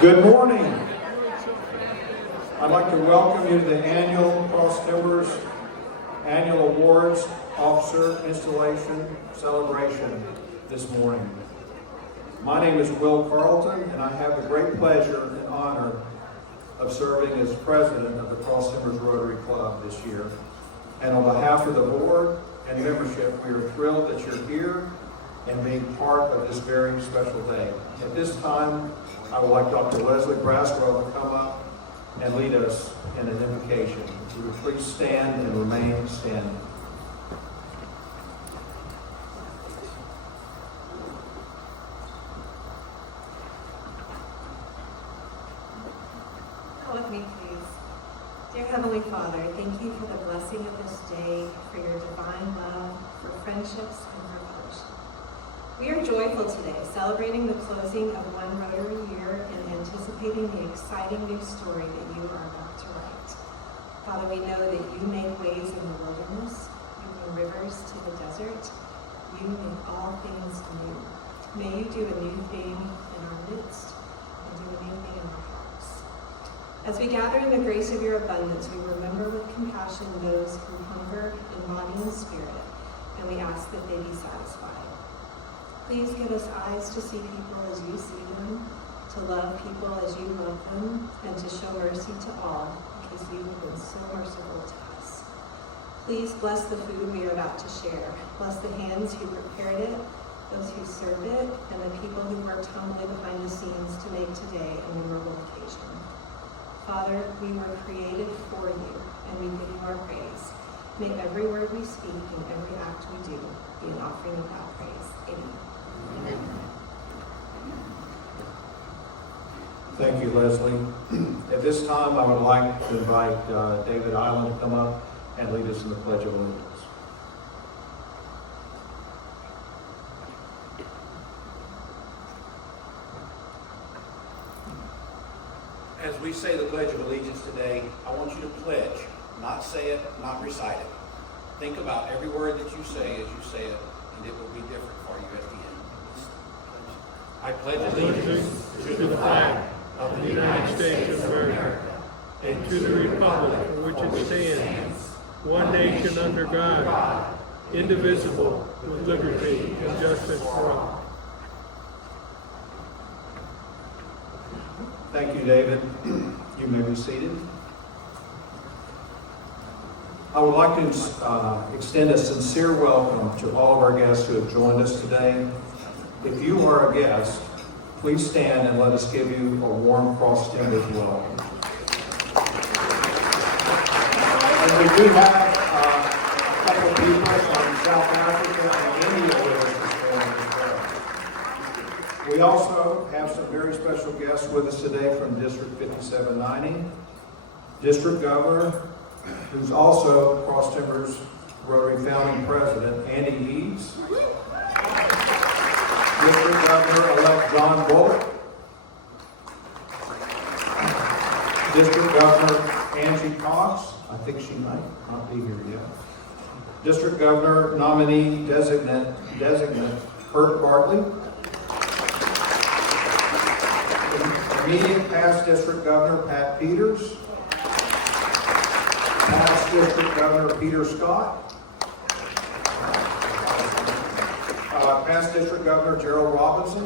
Good morning. I'd like to welcome you to the annual Cross Timbers Annual Awards Officer Installation Celebration this morning. My name is Will Carlton, and I have the great pleasure and honor of serving as president of the Cross Timbers Rotary Club this year. And on behalf of the board and membership, we are thrilled that you're here and being part of this very special day. At this time, I would like Dr. Leslie Braswell to come up and lead us in an invocation. Would you please stand and remain standing? With me, please. Dear Heavenly Father, thank you for the blessing of this day, for your divine love, for friendships, and for fellowship. We are joyful today, celebrating the closing of one Rotary year and anticipating the exciting new story that you are about to write. Father, we know that you make ways in the wilderness, you bring rivers to the desert, you make all things new. May you do a new thing in our midst and do a new thing in our hearts. As we gather in the grace of your abundance, we remember with compassion those who hunger in body and spirit, and we ask that they be satisfied. Please give us eyes to see people as you see them, to love people as you love them, and to show mercy to all, because you have been so merciful to us. Please bless the food we are about to share. Bless the hands who prepared it, those who served it, and the people who worked humbly behind the scenes to make today a memorable occasion. Father, we were created for you, and we give you our praise. May every word we speak and every act we do be an offering of that praise. Amen. Thank you, Leslie. At this time, I would like to invite David Island to come up and lead us in the Pledge of Allegiance. As we say the Pledge of Allegiance today, I want you to pledge, not say it, not recite it. Think about every word that you say as you say it, and it will be different for you at the end. I pledge allegiance to the flag of the United States of America and to the republic for which it stands, one nation under God, indivisible, with liberty and justice for all. Thank you, David. You may be seated. I would like to extend a sincere welcome to all of our guests who have joined us today. If you are a guest, please stand and let us give you a warm Cross Timbers welcome. And we do have a couple of people from South Africa and India with us this morning as well. We also have some very special guests with us today from District 5790, District Governor, who's also Cross Timbers Rotary founding president, Andy Hicks, District Governor-elect John Bullock, District Governor Angie Cox, I think she might not be here yet, District Governor nominee designate Kurt Bartley, immediate past District Governor Pat Peters, past District Governor Peter Scott, past District Governor Gerald Robinson.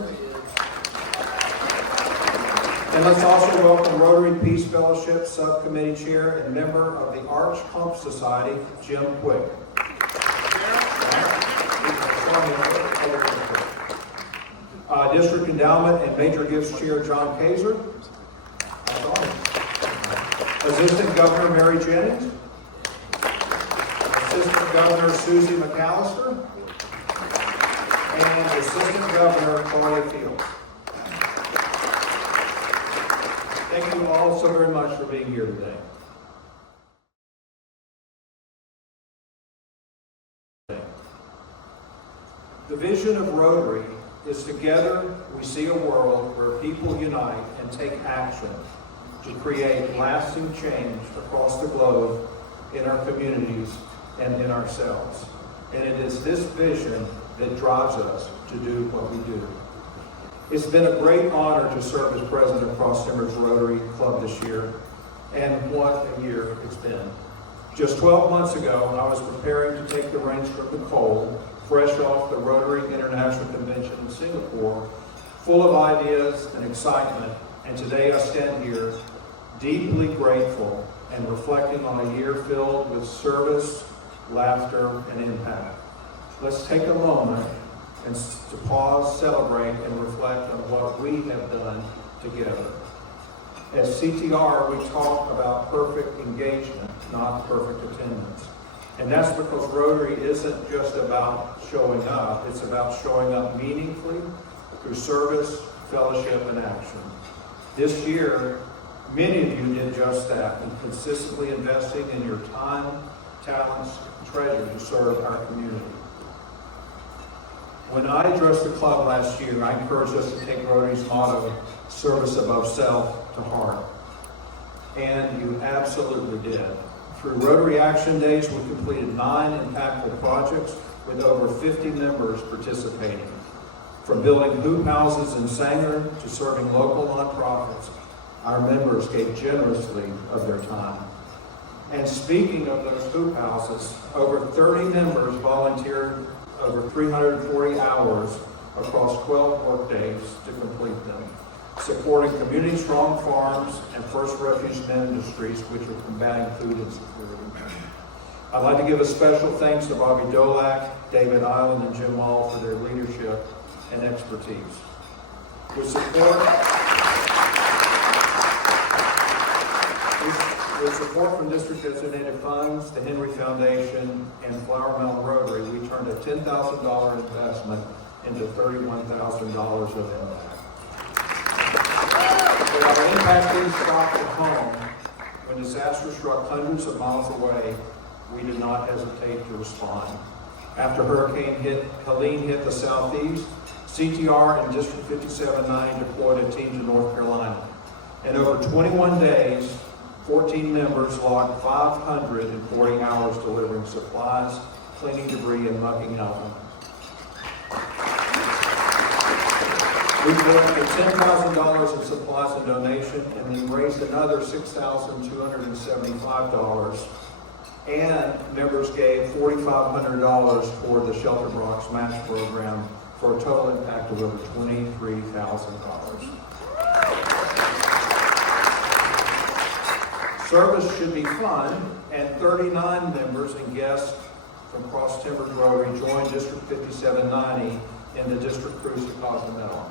And let's also welcome Rotary Peace Fellowship Subcommittee Chair and member of the Arch Pump Society, Jim Quick. District Endowment and Major Gifts Chair John Kaiser. Assistant Governor Mary Jennings. Assistant Governor Susie McAllister. And Assistant Governor Claudia Fields. Thank you all so very much for being here today. The vision of Rotary is together we see a world where people unite and take action to create lasting change across the globe in our communities and in ourselves. And it is this vision that drives us to do what we do. It's been a great honor to serve as president of Cross Timbers Rotary Club this year, and what a year it's been. Just 12 months ago, I was preparing to take the reins from Nicole, fresh off the Rotary International Convention in Singapore, full of ideas and excitement, and today I stand here deeply grateful and reflecting on a year filled with service, laughter, and impact. Let's take a moment and to pause, celebrate, and reflect on what we have done together. As CTR, we talk about perfect engagement, not perfect attendance. And that's because Rotary isn't just about showing up, it's about showing up meaningfully through service, fellowship, and action. This year, many of you did just that, and consistently investing in your time, talents, and treasure to serve our community. When I addressed the club last year, I encouraged us to take Rotary's motto, service above self, to heart. And you absolutely did. Through Rotary Action Days, we completed 9 impactful projects with over 50 members participating. From building hoop houses in Sanger to serving local nonprofits, our members gave generously of their time. And speaking of those hoop houses, over 30 members volunteered over 340 hours across 12 work days to complete them, supporting Community Strong Farms and First Refuge Ministries, which are combating food insecurity. I'd like to give a special thanks to Bobby Dolak, David Island, and Jim Wall for their leadership and expertise. With support from district designated funds, the Henry Foundation, and Flower Mound Rotary, we turned a $10,000 investment into $31,000 of impact. But our impact didn't stop at home. When disaster struck hundreds of miles away, we did not hesitate to respond. After Hurricane Helene hit the southeast, CTR and District 5790 deployed a team to North Carolina. In over 21 days, 14 members logged 540 hours delivering supplies, cleaning debris, and mucking out homes. We collected $10,000 in supplies and donation, and then raised another $6,275. And members gave $4,500 toward the Shelter Blocks Match Program for a total impact of over $23,000. Service should be fun, and 39 members and guests from Cross Timbers Rotary joined District 5790 in the district cruise to Cozumel,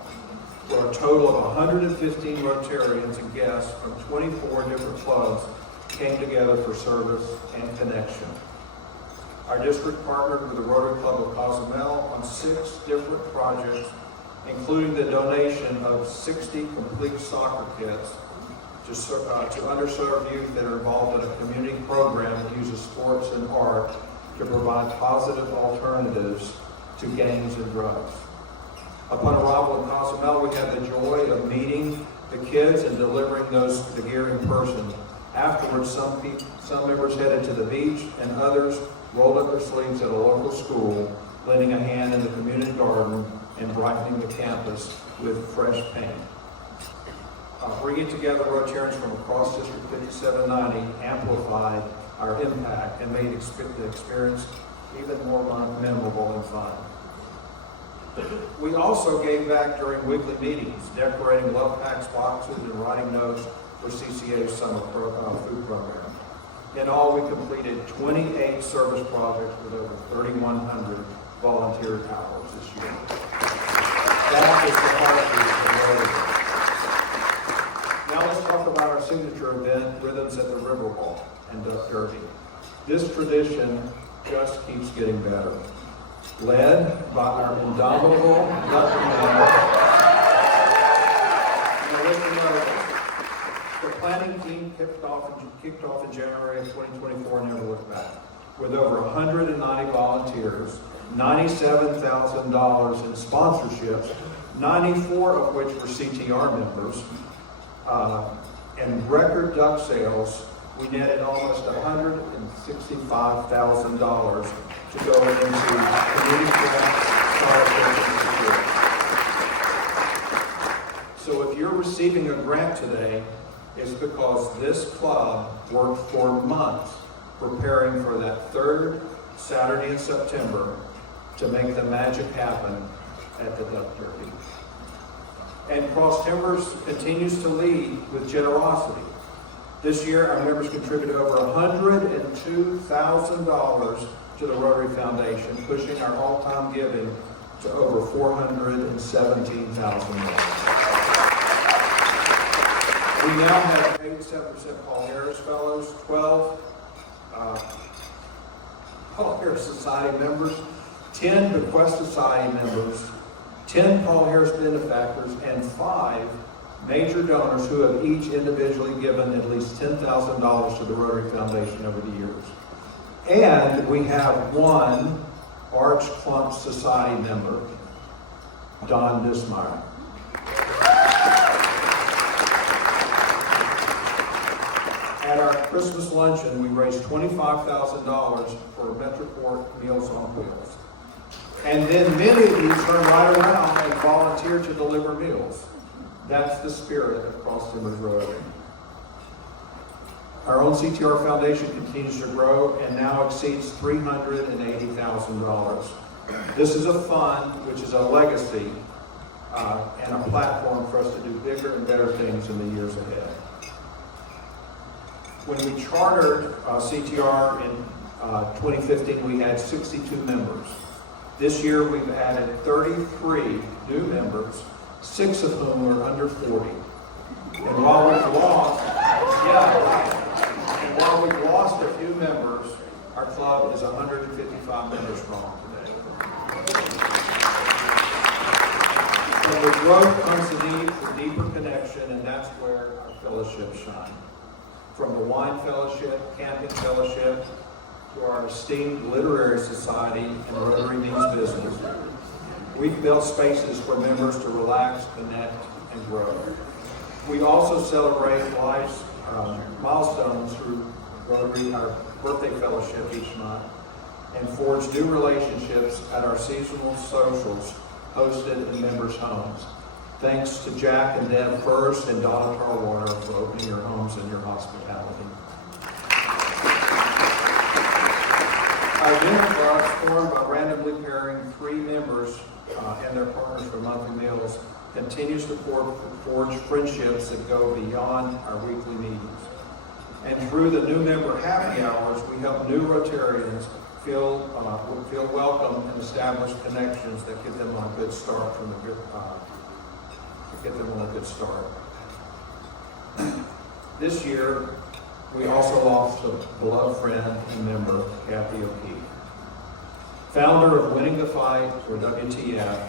where a total of 115 Rotarians and guests from 24 different clubs came together for service and connection. Our district partnered with the Rotary Club of Cozumel on 6 different projects, including the donation of 60 complete soccer kits to underserved youth that are involved in a community program that uses sports and art to provide positive alternatives to gangs and drugs. Upon arrival in Cozumel, we had the joy of meeting the kids and delivering the gear in person. Afterwards, some members headed to the beach, and others rolled up their sleeves at a local school, lending a hand in the community garden and brightening the campus with fresh paint. Bringing together Rotarians from across District 5790 amplified our impact and made the experience even more memorable and fun. We also gave back during weekly meetings, decorating love packs, boxes, and writing notes for CCA's summer food program. In all, we completed 28 service projects with over 3,100 volunteer hours this year. That is the heartbeat of Rotary. Now let's talk about our signature event, Rhythms at the Riverwalk and Duck Derby. This tradition just keeps getting better. Led by our indomitable duck runner. Now listen to the planning team kicked off in January of 2024 and never looked back. With over 190 volunteers, $97,000 in sponsorships, 94 of which were CTR members, and record duck sales, we netted almost $165,000 to go into community grants, scholarships, and security. So if you're receiving a grant today, it's because this club worked for months preparing for that third Saturday in September to make the magic happen at the Duck Derby. And Cross Timbers continues to lead with generosity. This year, our members contributed over $102,000 to the Rotary Foundation, pushing our all-time giving to over $417,000. We now have 87% Paul Harris Fellows, 12 Paul Harris Society members, 10 Bequest Society members, 10 Paul Harris benefactors, and 5 major donors who have each individually given at least $10,000 to the Rotary Foundation over the years. And we have 1 Arch Clump Society member, Don Dismeyer. At our Christmas luncheon, we raised $25,000 for Metroport Meals on Wheels. And then many of you turn right around and volunteer to deliver meals. That's the spirit of Cross Timbers Rotary. Our own CTR Foundation continues to grow and now exceeds $380,000. This is a fund which is a legacy and a platform for us to do bigger and better things in the years ahead. When we chartered CTR in 2015, we had 62 members. This year, we've added 33 new members, 6 of whom are under 40. And while we've lost a few members, our club is 155 members strong today. From the growth comes the need for deeper connection, and that's where our fellowships shine. From the Wine Fellowship, Camping Fellowship, to our esteemed Literary Society and Rotary Means Business, we've built spaces for members to relax, connect, and grow. We also celebrate life's milestones through Rotary, our birthday fellowship each month, and forge new relationships at our seasonal socials hosted in members' homes. Thanks to Jack and Deb First and Donna Tarwater for opening your homes and your hospitality. Our dinner clubs, formed by randomly pairing 3 members and their partners for monthly meals, continues to forge friendships that go beyond our weekly meetings. And through the new member happy hours, we help new Rotarians feel welcome and establish connections that get them on a good start This year, we also lost a beloved friend and member, Kathy O'Keefe. Founder of Winning the Fight, or WTF,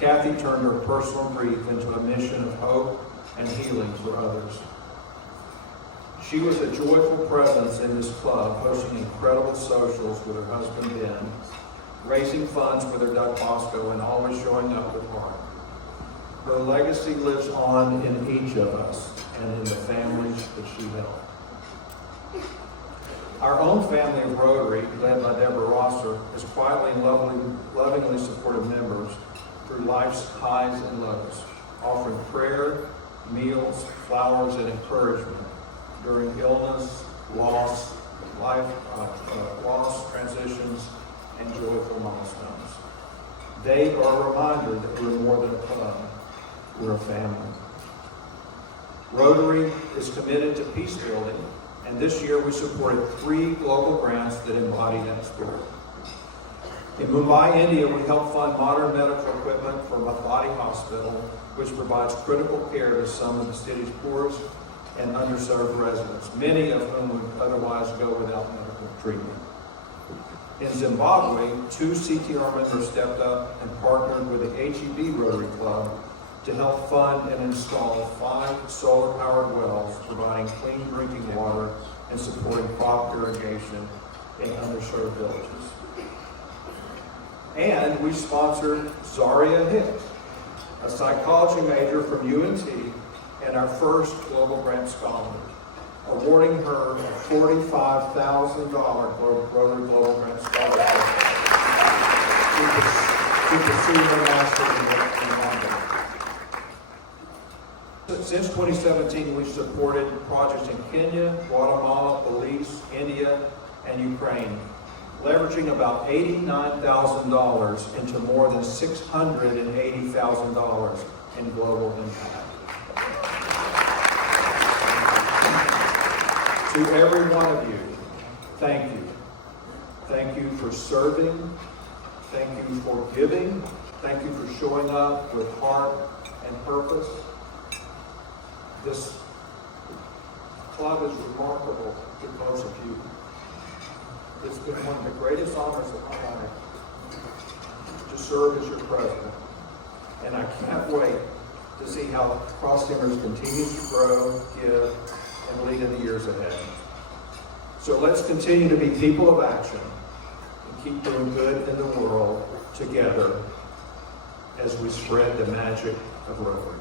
Kathy turned her personal grief into a mission of hope and healing for others. She was a joyful presence in this club, hosting incredible socials with her husband Ben, raising funds for their Duck Bosco, and always showing up with heart. Her legacy lives on in each of us and in the families that she helped. Our own family of Rotary, led by Deborah Rosser, has quietly and lovingly supported members through life's highs and lows, offering prayer, meals, flowers, and encouragement during illness, loss, transitions, and joyful milestones. They are a reminder that we're more than a club. We're a family. Rotary is committed to peace building, and this year we supported 3 global grants that embody that spirit. In Mumbai, India, we helped fund modern medical equipment for Mathadi Hospital, which provides critical care to some of the city's poorest and underserved residents, many of whom would otherwise go without medical treatment. In Zimbabwe, 2 CTR members stepped up and partnered with the HEB Rotary Club to help fund and install 5 solar-powered wells, providing clean drinking water and supporting crop irrigation in underserved villages. And we sponsored Xaria Hicks, a psychology major from UNT and our first Global Grant Scholar, awarding her a $45,000 Rotary Global Grant Scholarship to pursue her master's in London. since 2017, we've supported projects in Kenya, Guatemala, Belize, India, and Ukraine, leveraging about $89,000 into more than $680,000 in global impact. To every one of you, thank you. Thank you for serving. Thank you for giving. Thank you for showing up with heart and purpose. This club is remarkable because of you. It's been one of the greatest honors of my life to serve as your president. And I can't wait to see how Cross Timbers continues to grow, give, and lead in the years ahead. So let's continue to be people of action and keep doing good in the world together as we spread the magic of Rotary.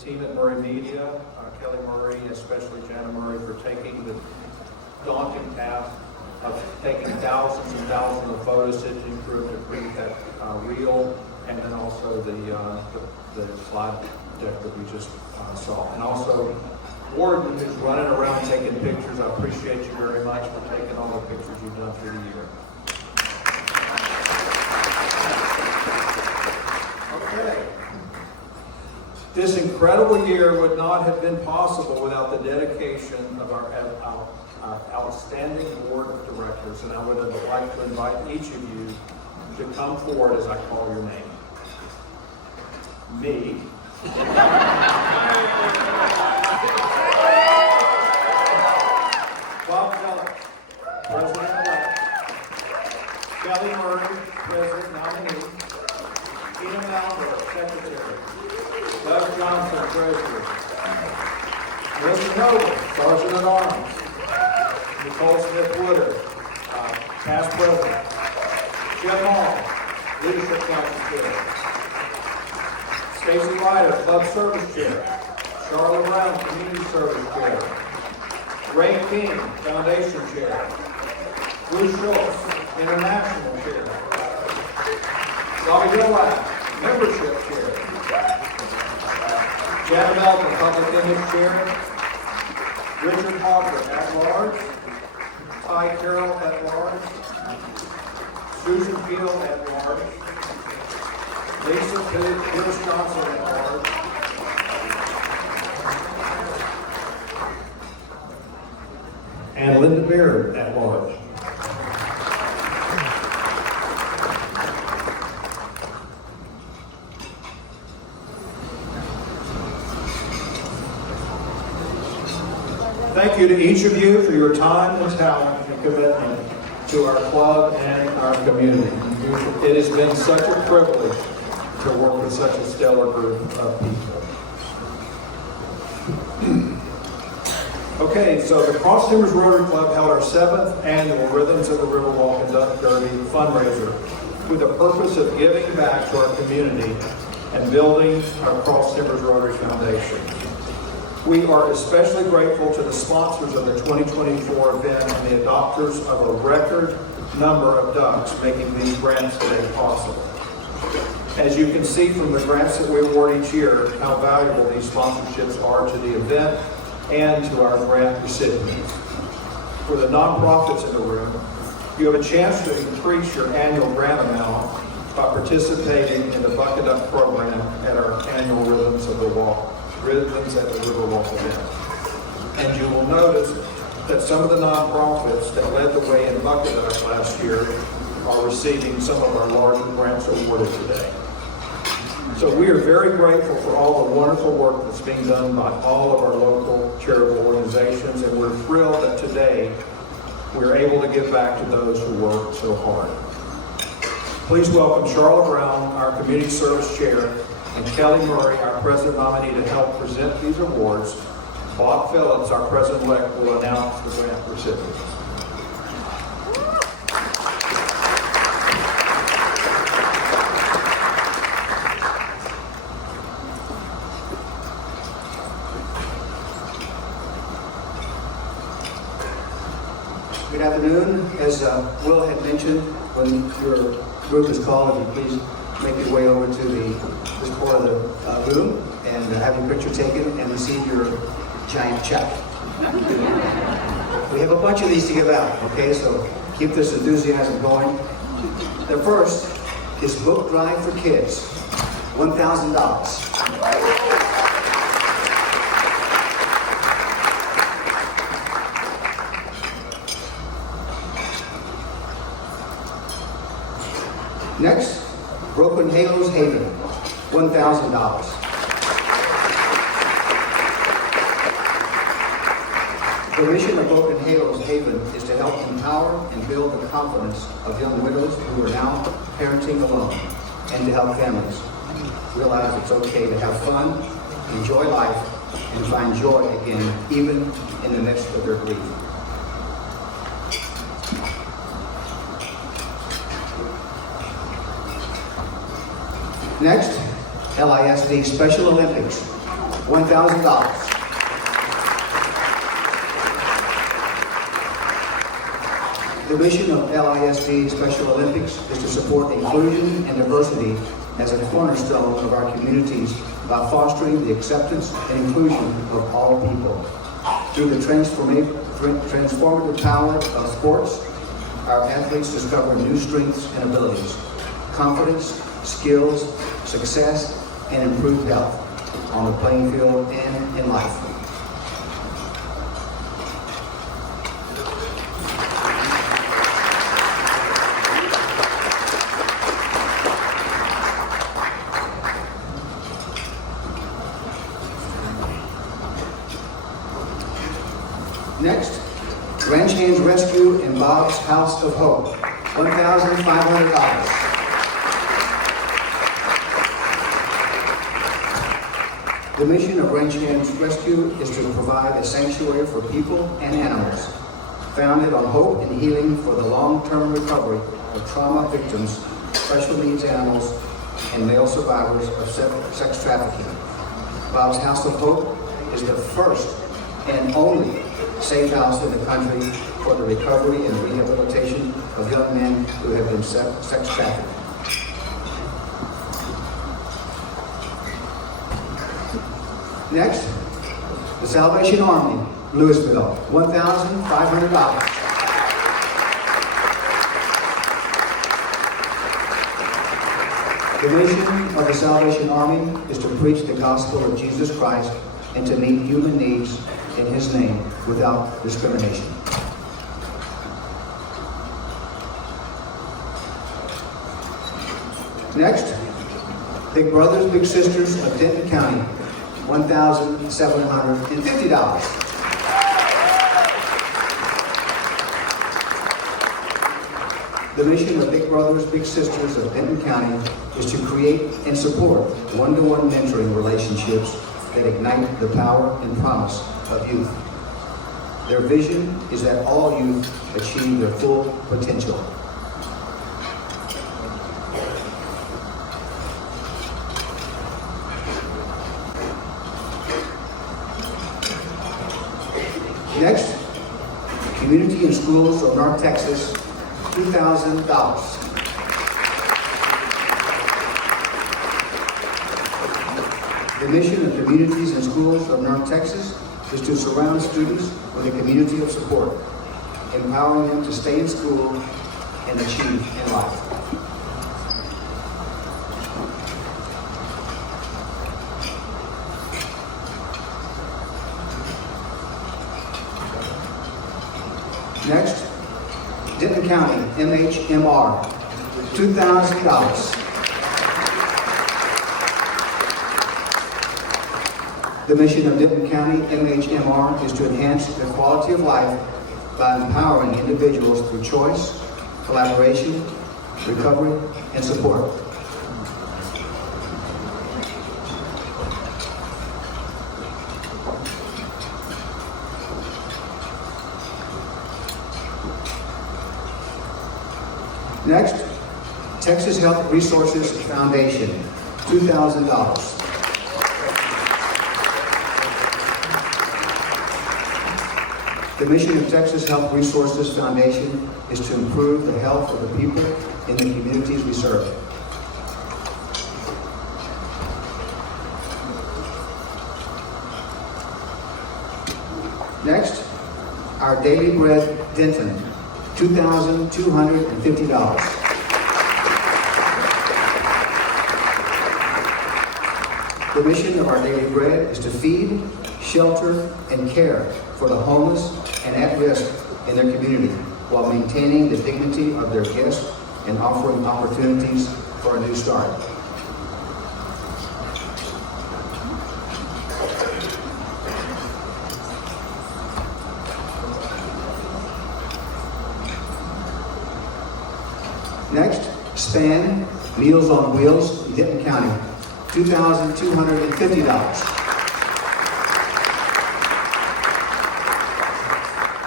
Team at Murray Media, Kelly Murray, especially Jana Murray, for taking the daunting task of taking thousands and thousands of photos to improve to create that reel, and then also the slide deck that we just saw. And also Warden, who's running around taking pictures. I appreciate you very much for taking all the pictures you've done through the year. Okay. This incredible year would not have been possible without the dedication of our outstanding board of directors, and I would like to invite each of you to come forward as I call your name. Me. Bob Phillips, President-elect. Kelly Murray, President nominee. Tina Malver, Secretary. Doug Johnson, Treasurer. Wilson Noble, Sergeant at Arms. Nicole Smith-Woodard, Past President. Jim Hall, Leadership Council Chair. Stacy Ryder, Club Service Chair. Charlotte Brown, Community Service Chair. Ray King, Foundation Chair. Bruce Schultz, International Chair. Robbie Dillard, Membership Chair. Janet Melton, Public Image Chair. Richard Hawker, at large. Ty Carroll, at large. Susan Field, at large. Lisa Pierce Johnson, at large. And Linda Baird, at large. Thank you to each of you for your time and talent and commitment to our club and our community. It has been such a privilege to work with such a stellar group of people. Okay, so the Cross Timbers Rotary Club held our 7th annual Rhythms of the Riverwalk and Duck Derby fundraiser with the purpose of giving back to our community and building our Cross Timbers Rotary Foundation. We are especially grateful to the sponsors of the 2024 event and the adopters of a record number of ducks making these grants today possible. As you can see from the grants that we award each year, how valuable these sponsorships are to the event and to our grant recipients. For the nonprofits in the room, you have a chance to increase your annual grant amount by participating in the Bucket Up program at our annual Rhythms at the Riverwalk event. And you will notice that some of the nonprofits that led the way in Bucket Up last year are receiving some of our larger grants awarded today. So we are very grateful for all the wonderful work that's being done by all of our local charitable organizations, and we're thrilled that today we're able to give back to those who work so hard. Please welcome Charlotte Brown, our Community Service Chair, and Kelly Murray, our President nominee, to help present these awards. Bob Phillips, our President-elect, will announce the grant recipients. Good afternoon. As Will had mentioned, when your group is called, if you please make your way over to this part of the room and have your picture taken and receive your giant check. We have a bunch of these to give out, okay? So keep this enthusiasm going. The first is Book Drive for Kids, $1,000. Next, Broken Halos Haven, $1,000. The mission of Broken Halos Haven is to help empower and build the confidence of young widows who are now parenting alone, and to help families realize it's okay to have fun, enjoy life, and find joy again, even in the midst of their grief. Next, LISD Special Olympics, $1,000. The mission of LISD Special Olympics is to support inclusion and diversity as a cornerstone of our communities by fostering the acceptance and inclusion of all people. Through the transformative power of sports, our athletes discover new strengths and abilities, confidence, skills, success, and improved health on the playing field and in life. Next, Ranch Hands Rescue and Bob's House of Hope, $1,500. The mission of Ranch Hands Rescue is to provide a sanctuary for people and animals, founded on hope and healing for the long-term recovery of trauma victims, special needs animals, and male survivors of sex trafficking. Bob's House of Hope is the first and only safe house in the country for the recovery and rehabilitation of young men who have been sex trafficked. Next, the Salvation Army, Louisville, $1,500. The mission of the Salvation Army is to preach the gospel of Jesus Christ and to meet human needs in His name without discrimination. Next, Big Brothers Big Sisters of Denton County, $1,750. The mission of Big Brothers Big Sisters of Denton County is to create and support one-to-one mentoring relationships that ignite the power and promise of youth. Their vision is that all youth achieve their full potential. Next, Community and Schools of North Texas, $2,000. The mission of Communities and Schools of North Texas is to surround students with a community of support, empowering them to stay in school and achieve in life. Next, Denton County MHMR, $2,000. The mission of Denton County MHMR is to enhance the quality of life by empowering individuals through choice, collaboration, recovery, and support. Next, Texas Health Resources Foundation, $2,000. The mission of Texas Health Resources Foundation is to improve the health of the people in the communities we serve. Next, our Daily Bread Denton, $2,250. The mission of our Daily Bread is to feed, shelter, and care for the homeless and at risk in their community while maintaining the dignity of their guests and offering opportunities for a new start. Next, SPAN, Meals on Wheels, Denton County, $2,250.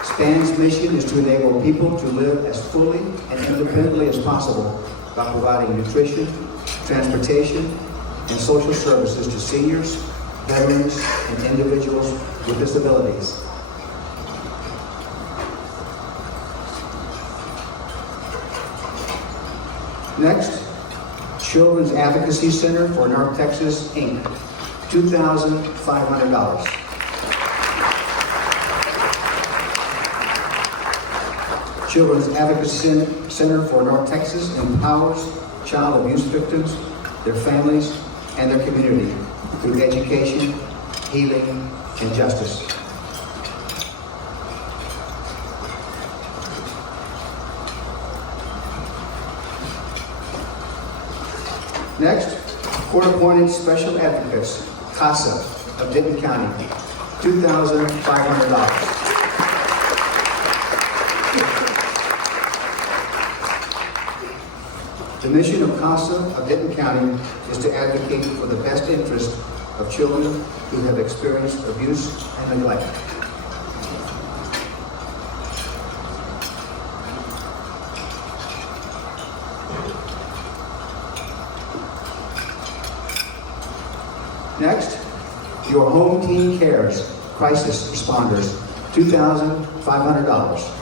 SPAN's mission is to enable people to live as fully and independently as possible by providing nutrition, transportation, and social services to seniors, veterans, and individuals with disabilities. Next, Children's Advocacy Center for North Texas, Inc., $2,500. Children's Advocacy Center for North Texas empowers child abuse victims, their families, and their community through education, healing, and justice. Next, Court-Appointed Special Advocates, CASA of Denton County, $2,500. The mission of CASA of Denton County is to advocate for the best interest of children who have experienced abuse and neglect. Next, Your Home Team Cares, Crisis Responders, $2,500.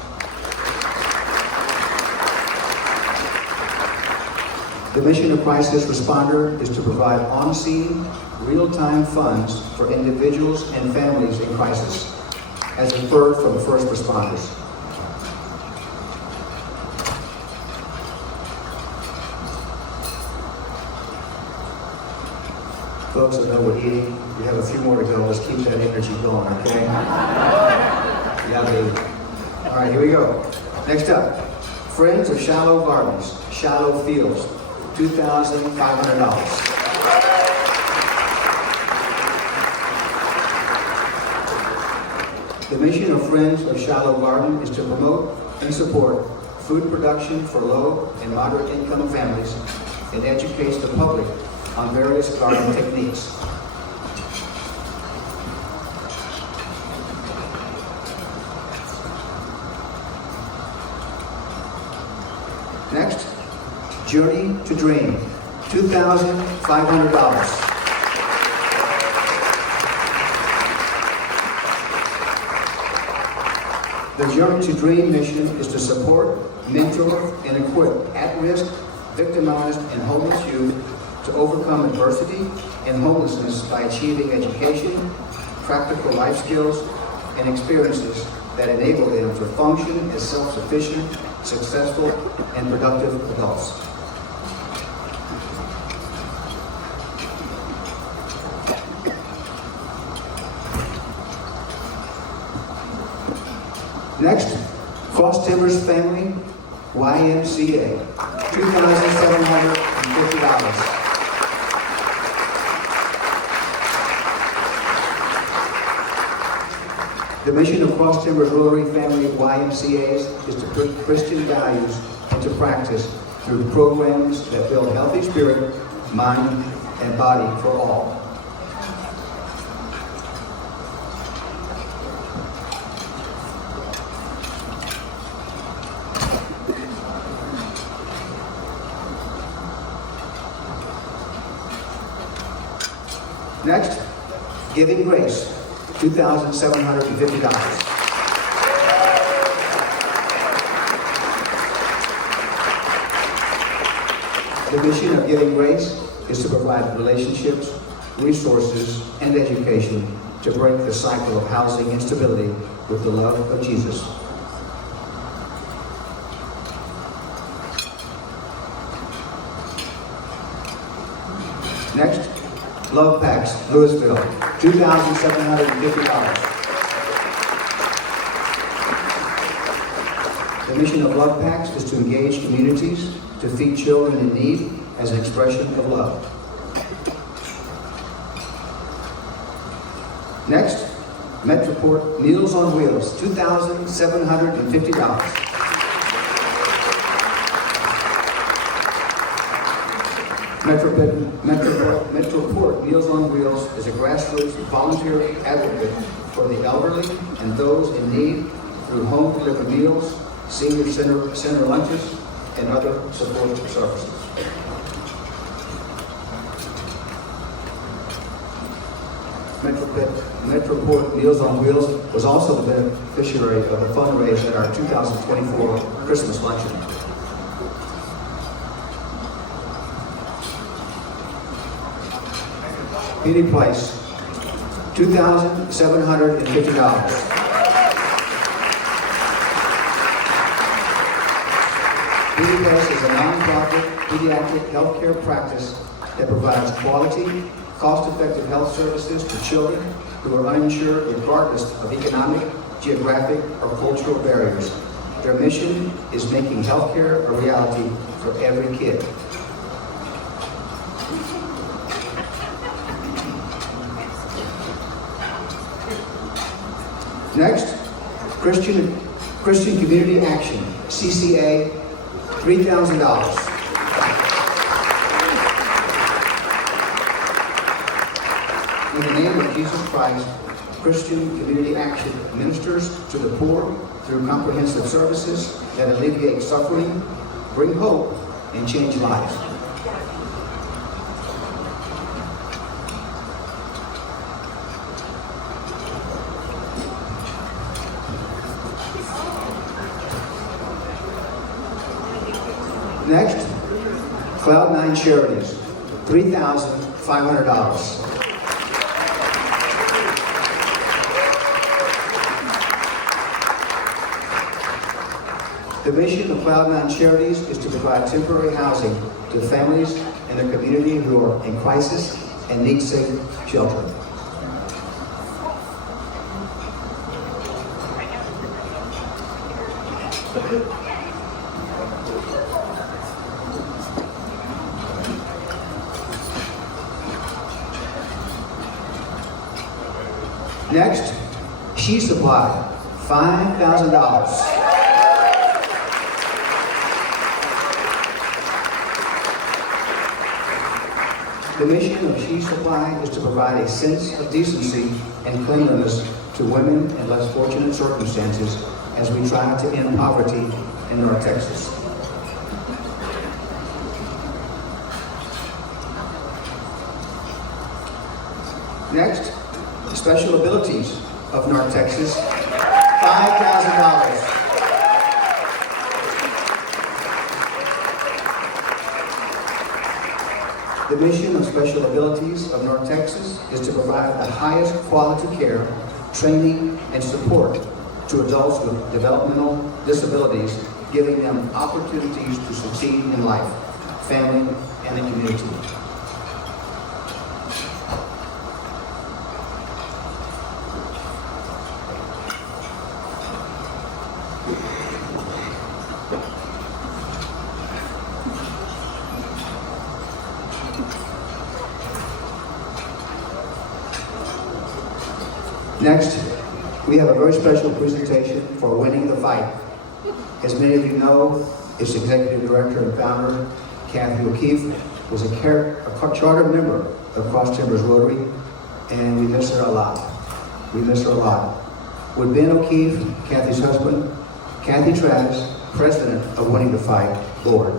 The mission of Crisis Responder is to provide on-scene, real-time funds for individuals and families in crisis, as referred from first responders. Folks that know we're eating, we have a few more to go. Let's keep that energy going, okay? Yeah, baby. All right, here we go. Next up, Friends of Shallow Gardens, Shallow Fields, $2,500. The mission of Friends of Shallow Garden is to promote and support food production for low and moderate income families and educates the public on various garden techniques. Next, Journey to Dream, $2,500. The Journey to Dream mission is to support, mentor, and equip at-risk, victimized, and homeless youth to overcome adversity and homelessness by achieving education, practical life skills, and experiences that enable them to function as self-sufficient, successful, and productive adults. Next, Cross Timbers Family YMCA, $2,750. The mission of Cross Timbers Rotary Family YMCAs is to put Christian values into practice through programs that build healthy spirit, mind, and body for all. Next, Giving Grace, $2,750. The mission of Giving Grace is to provide relationships, resources, and education to break the cycle of housing instability with the love of Jesus. Next, Love Packs, Louisville, $2,750. The mission of Love Packs is to engage communities to feed children in need as an expression of love. Next, Metroport Meals on Wheels, $2,750. Metroport Meals on Wheels is a grassroots volunteer advocate for the elderly and those in need through home-delivered meals, senior center lunches, and other support services. Metroport Meals on Wheels was also the beneficiary of the fundraise at our 2024 Christmas luncheon. Penny Place, $2,750. Penny Place is a non-profit pediatric healthcare practice that provides quality, cost-effective health services to children who are uninsured regardless of economic, geographic, or cultural barriers. Their mission is making healthcare a reality for every kid. Next, Christian Community Action, CCA, $3,000. In the name of Jesus Christ, Christian Community Action ministers to the poor through comprehensive services that alleviate suffering, bring hope, and change lives. Next, Cloud9 Charities, $3,500. The mission of Cloud9 Charities is to provide temporary housing to families in the community who are in crisis and need safe shelter. Next, She Supply, $5,000. The mission of She Supply is to provide a sense of decency and cleanliness to women in less fortunate circumstances as we try to end poverty in North Texas. Next, Special Abilities of North Texas, $5,000. The mission of Special Abilities of North Texas is to provide the highest quality care, training, and support to adults with developmental disabilities, giving them opportunities to succeed in life, family, and the community. Next, we have a very special presentation for Winning the Fight. As many of you know, its executive director and founder, Kathy O'Keefe, was a charter member of Cross Timbers Rotary, and we miss her a lot. We miss her a lot. With Ben O'Keefe, Kathy's husband, Kathy Travis, president of Winning the Fight board,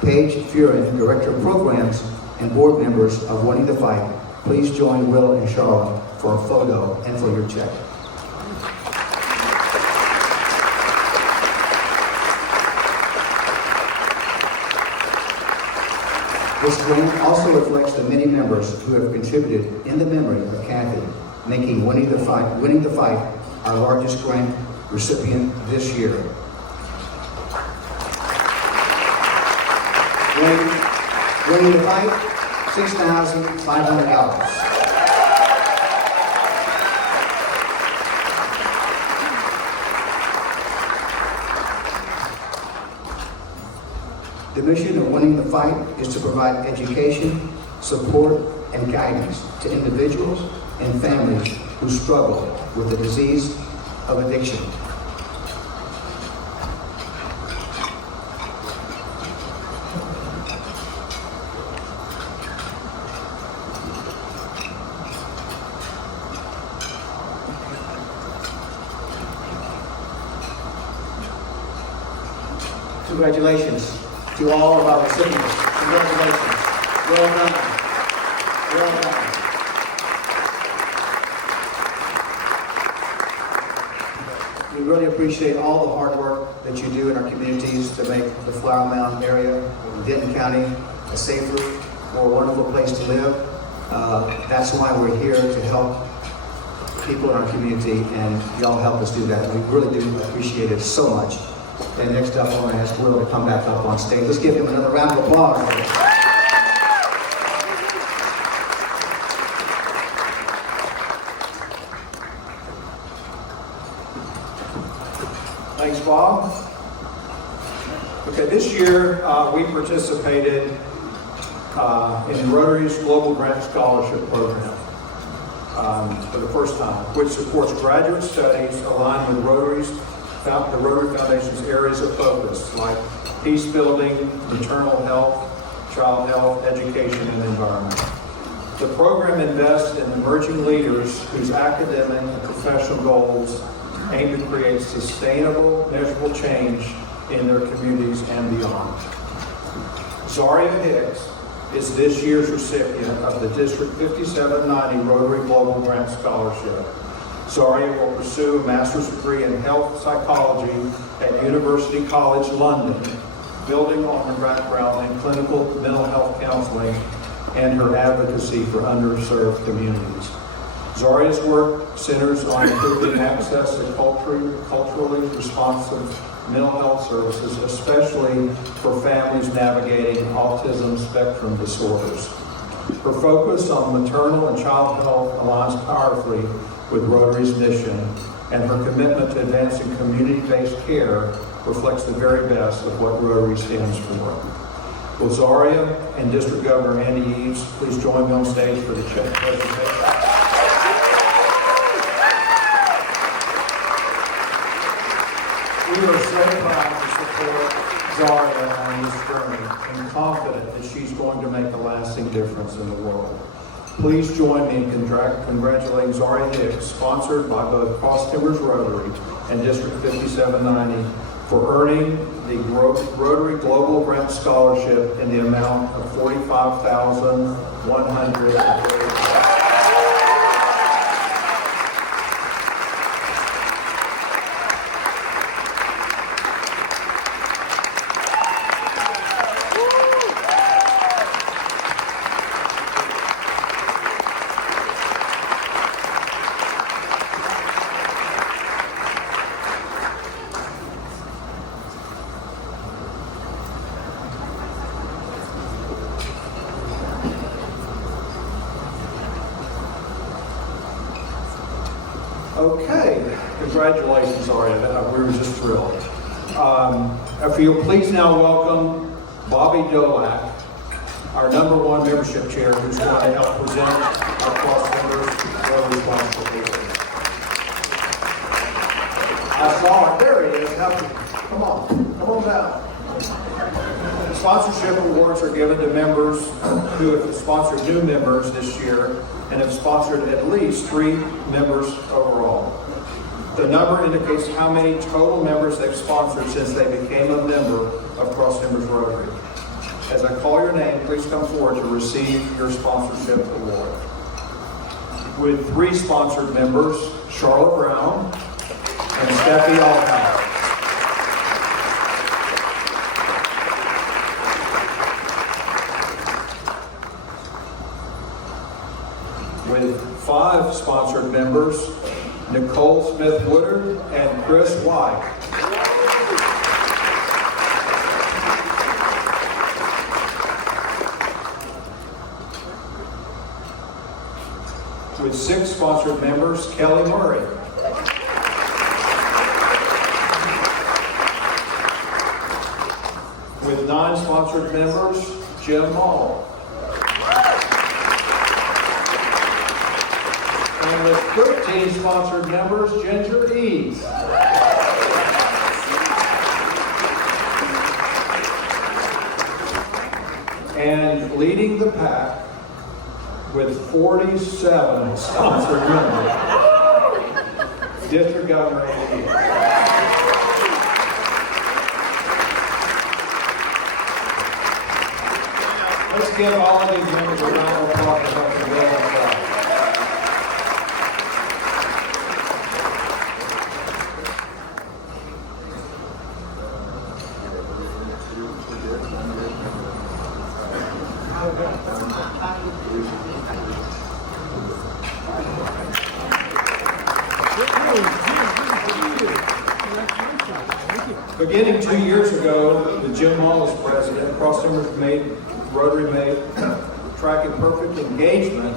Paige Furin, director of programs and board members of Winning the Fight, please join Will and Charlotte for a photo and for your check. This grant also reflects the many members who have contributed in the memory of Kathy, making Winning the Fight our largest grant recipient this year. Winning the Fight, $6,500. The mission of Winning the Fight is to provide education, support, and guidance to individuals and families who struggle with the disease of addiction. Congratulations to all of our recipients. Congratulations. Well done. Well done. We really appreciate all the hard work that you do in our communities to make the Flower Mound area, Denton County, a safer, more wonderful place to live. That's why we're here, to help people in our community, and y'all help us do that. We really do appreciate it so much. And next up, I want to ask Will to come back up on stage. Let's give him another round of applause. Thanks, Bob. Okay, this year we participated in Rotary's Global Grant Scholarship Program for the first time, which supports graduate studies aligned with the Rotary Foundation's areas of focus, like peace building, maternal health, child health, education, and environment. The program invests in emerging leaders whose academic and professional goals aim to create sustainable, measurable change in their communities and beyond. Xaria Hicks is this year's recipient of the District 5790 Rotary Global Grant Scholarship. Xaria will pursue a master's degree in health psychology at University College London, building on her background in clinical mental health counseling and her advocacy for underserved communities. Xaria's work centers on improving access to culturally responsive mental health services, especially for families navigating autism spectrum disorders. Her focus on maternal and child health aligns powerfully with Rotary's mission, and her commitment to advancing community-based care reflects the very best of what Rotary stands for. Will Xaria and District Governor Andy Eves please join me on stage for the check presentation? We are so proud to support Xaria on this journey and confident that she's going to make a lasting difference in the world. Please join me in congratulating Xaria Hicks, sponsored by both Cross Timbers Rotary and District 5790, for earning the Rotary Global Grant Scholarship in the amount of $45,100. Okay, congratulations, Xaria. We were just thrilled. If you'll please now welcome Bobby Dolak, our #1 membership chair, who's going to help present our Cross Timbers Rotary Responsible People. I saw it. There he is. Come on down. Sponsorship awards are given to members who have sponsored new members this year and have sponsored at least 3 members overall. The number indicates how many total members they've sponsored since they became a member of Cross Timbers Rotary. As I call your name, please come forward to receive your sponsorship award. With 3 sponsored members, Charlotte Brown and Steffi Alhauer. with 5 sponsored members, Nicole Smith-Woodard and Chris White. With 6 sponsored members, Kelly Murray. With 9 sponsored members, Jim Mall. And with 13 sponsored members, Ginger Eves. And leading the pack with 47 sponsored members, District Governor Andy Hicks. Let's give all of these members a round of applause for helping build that flag. Beginning 2 years ago, the Jim Mall is president. Rotary made tracking perfect engagement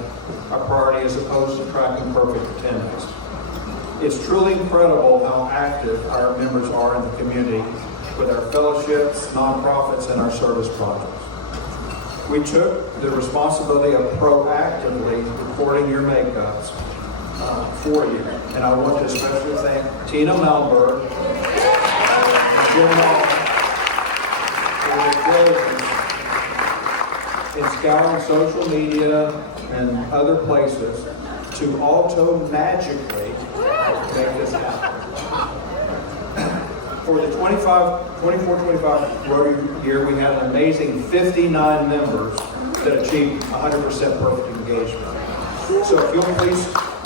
a priority as opposed to tracking perfect attendance. It's truly incredible how active our members are in the community with our fellowships, nonprofits, and our service projects. We took the responsibility of proactively recording your makeups for you. And I want to especially thank Tina Malberg and Jim Mall for their diligence in scouring social media and other places to auto-magically make this happen. For the 24-25 Rotary year, we had an amazing 59 members that achieved 100% perfect engagement. So if you'll please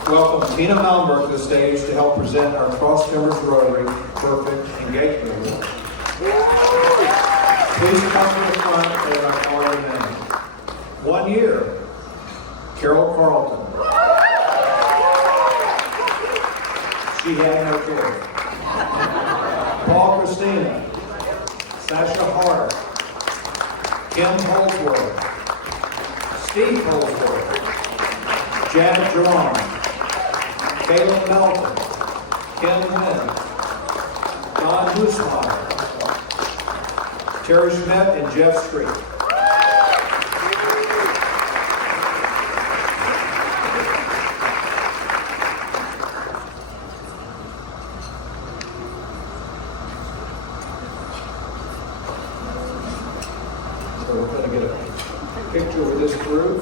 welcome Tina Malberg to the stage to help present our Cross Timbers Rotary Perfect Engagement Award. Please come to the front as I call your name. 1 year, Carol Carlton. She had no choice. Paul Christina, Sasha Hart, Kim Holsworth, Steve Holsworth, Janet Jerome, Caleb Melton, Ken Wynn, Don Huesmeyer, Terry Schmidt, and Jeff Street. So we're going to get a picture with this group.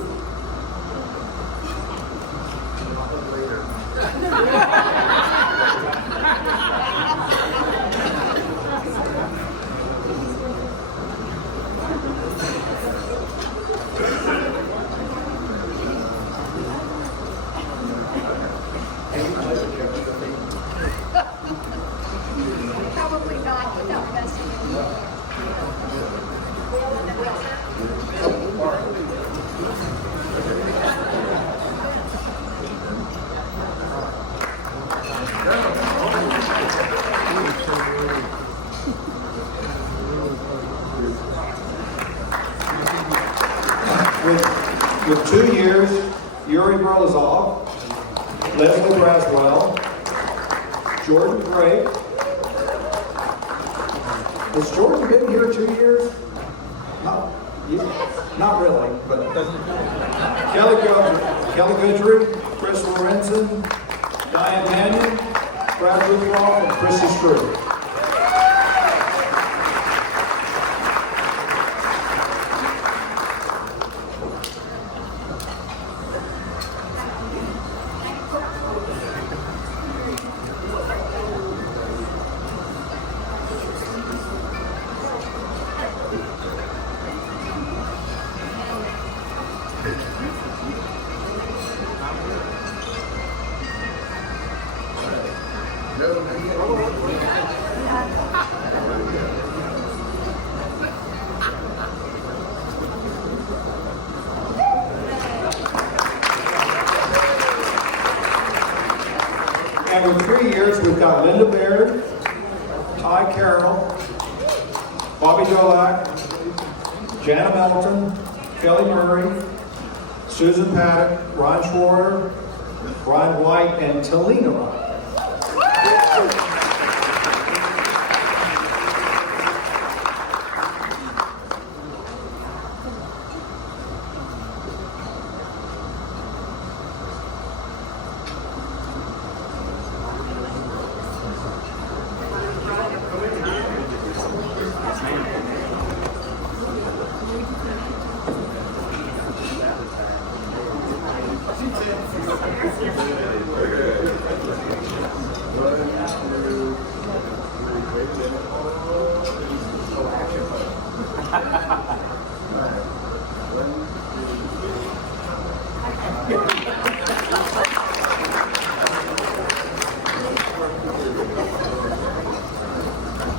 Probably not. No, that's With 2 years, Yuri Berlazov, Leslie Braswell, Jordan Gray. Has Jordan been here 2 years? Not really, but Kelly Guidry, Chris Lorenzen, Diane Mannion, Brad Rudolph, and Chrissy Street. And with 3 years, we've got Linda Baird, Ty Carroll, Bobby Dolak, Jana Melton, Kelly Murray, Susan Paddock, Ron Schwarter, Brian White, and Talina Wright.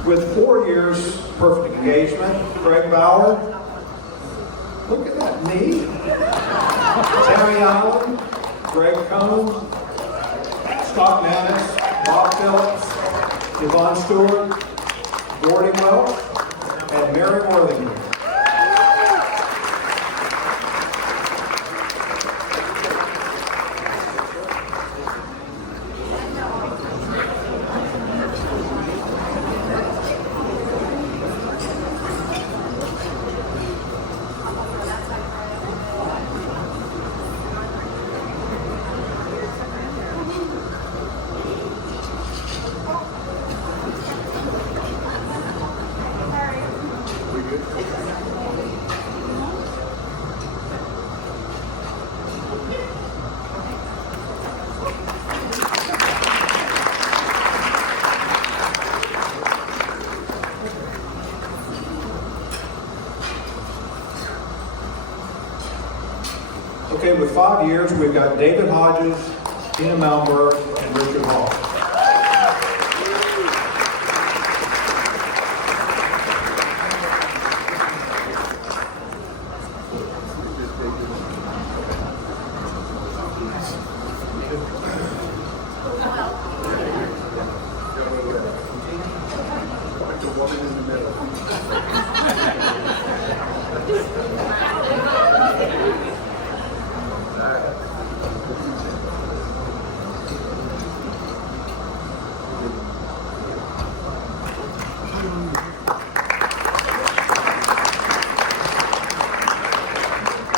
With 4 years perfect engagement, Craig Bauer. Look at that knee. Tammy Allen, Greg Cohn, Scott Mannis, Bob Phillips, Yvonne Stewart, Gordy Welch, and Mary Worthington. Okay, with 5 years, we've got David Hodges, Tina Malmberg, and Richard Hall.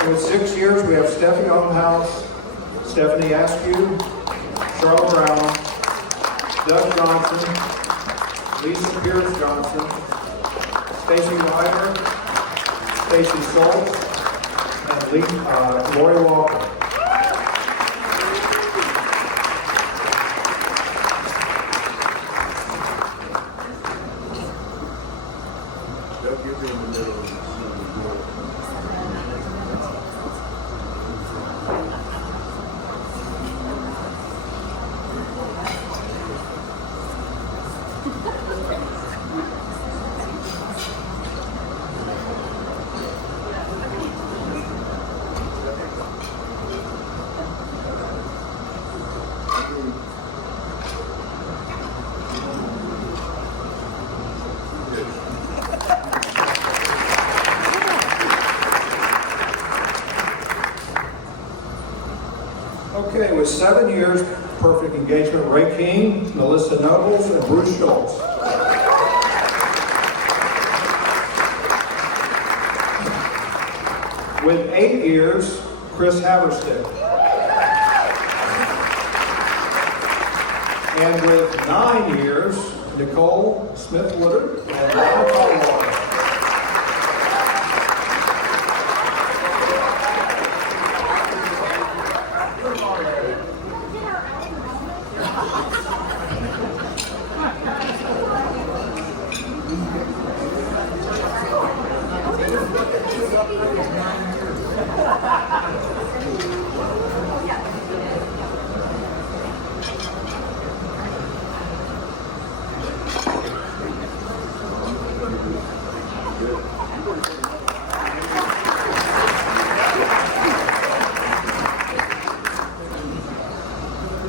With 6 years, we have Stephanie Openhouse, Stephanie Askew, Charlotte Brown, Doug Johnson, Lisa Pierce Johnson, Stacy Ryder, Stacy Schultz, and Lori Walker. Okay, with 7 years perfect engagement, Ray King, Melissa Nobles, and Bruce Schultz. With 8 years, Chris Haverstick. And with 9 years, Nicole Smith-Woodard and Ron Collier.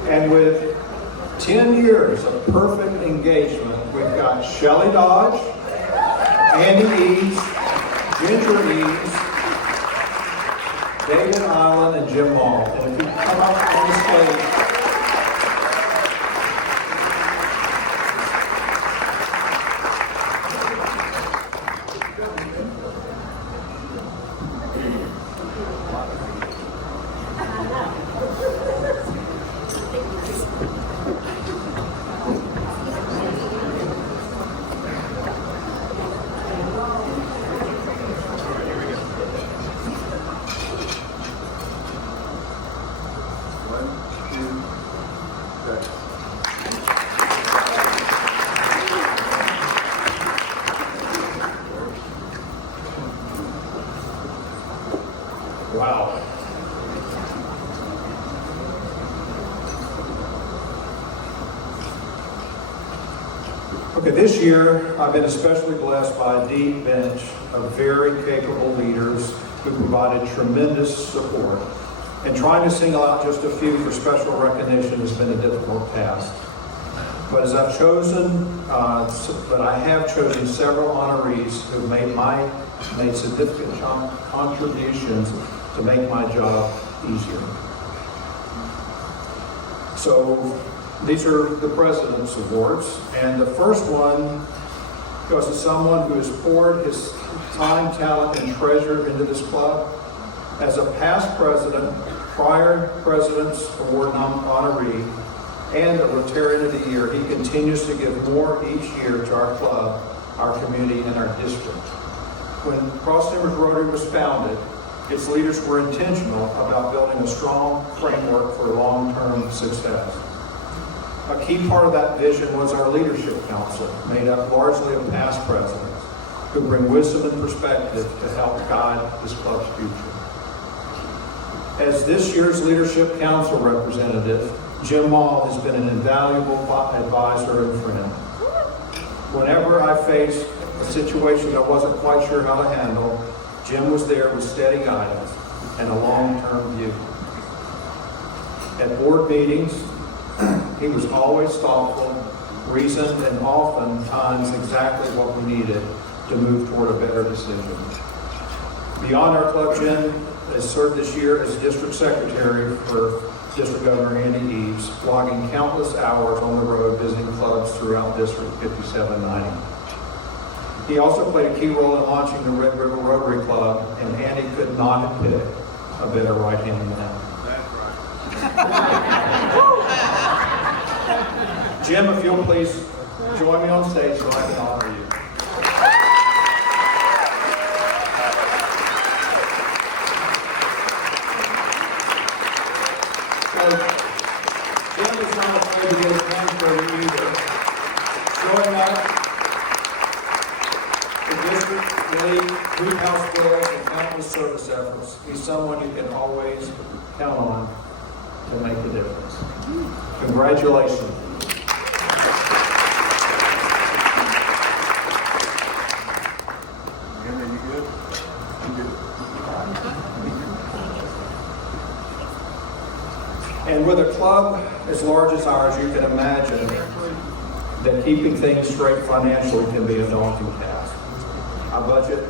And with 10 years of perfect engagement. We've got Shelley Dodge, Andy Eads, Ginger Eads, David Island, and Jim Hall. And if you come up on the stage, wow. Okay, this year I've been especially blessed by a deep bench of very capable leaders who provided tremendous support. And trying to single out just a few for special recognition has been a difficult task. But as I've chosen, I have chosen several honorees who made significant contributions to make my job easier. So these are the President's Awards, and the first one goes to someone who has poured his time, talent, and treasure into this club. As a past president, prior President's Award honoree, and a Rotarian of the Year, he continues to give more each year to our club, our community, and our district. When Cross Timbers Rotary was founded, its leaders were intentional about building a strong framework for long-term success. A key part of that vision was our leadership council, made up largely of past presidents, who bring wisdom and perspective to help guide this club's future. As this year's leadership council representative, Jim Mall has been an invaluable advisor and friend. Whenever I faced a situation I wasn't quite sure how to handle, Jim was there with steady guidance and a long-term view. At board meetings, he was always thoughtful, reasoned, and oftentimes exactly what we needed to move toward a better decision. Beyond our club, Jim has served this year as District Secretary for District Governor Andy Eads, logging countless hours on the road visiting clubs throughout District 5790. He also played a key role in launching the Red River Rotary Club, and Andy could not have picked a better right-hand man. That's right. Jim, if you'll please join me on stage so I can honor you. Jim is not afraid to get his hands dirty either. Showing up to district league, group house bills, and countless service efforts, he's someone you can always count on to make a difference. Congratulations. And with a club as large as ours, you can imagine that keeping things straight financially can be a daunting task. Our budget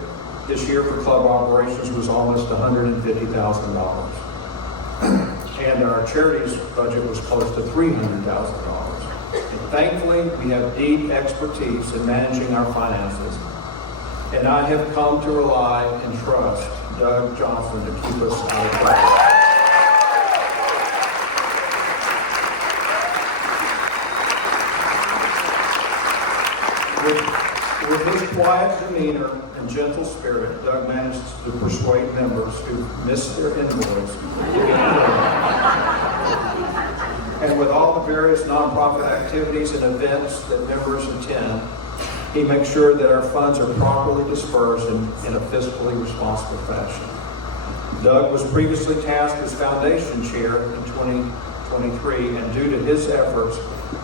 this year for club operations was almost $150,000. And our charities budget was close to $300,000. And thankfully, we have deep expertise in managing our finances. And I have come to rely and trust Doug Johnson to keep us out of trouble. With his quiet demeanor and gentle spirit, Doug managed to persuade members who missed their invoice. And with all the various nonprofit activities and events that members attend, he makes sure that our funds are properly dispersed in a fiscally responsible fashion. Doug was previously tasked as foundation chair in 2023, and due to his efforts,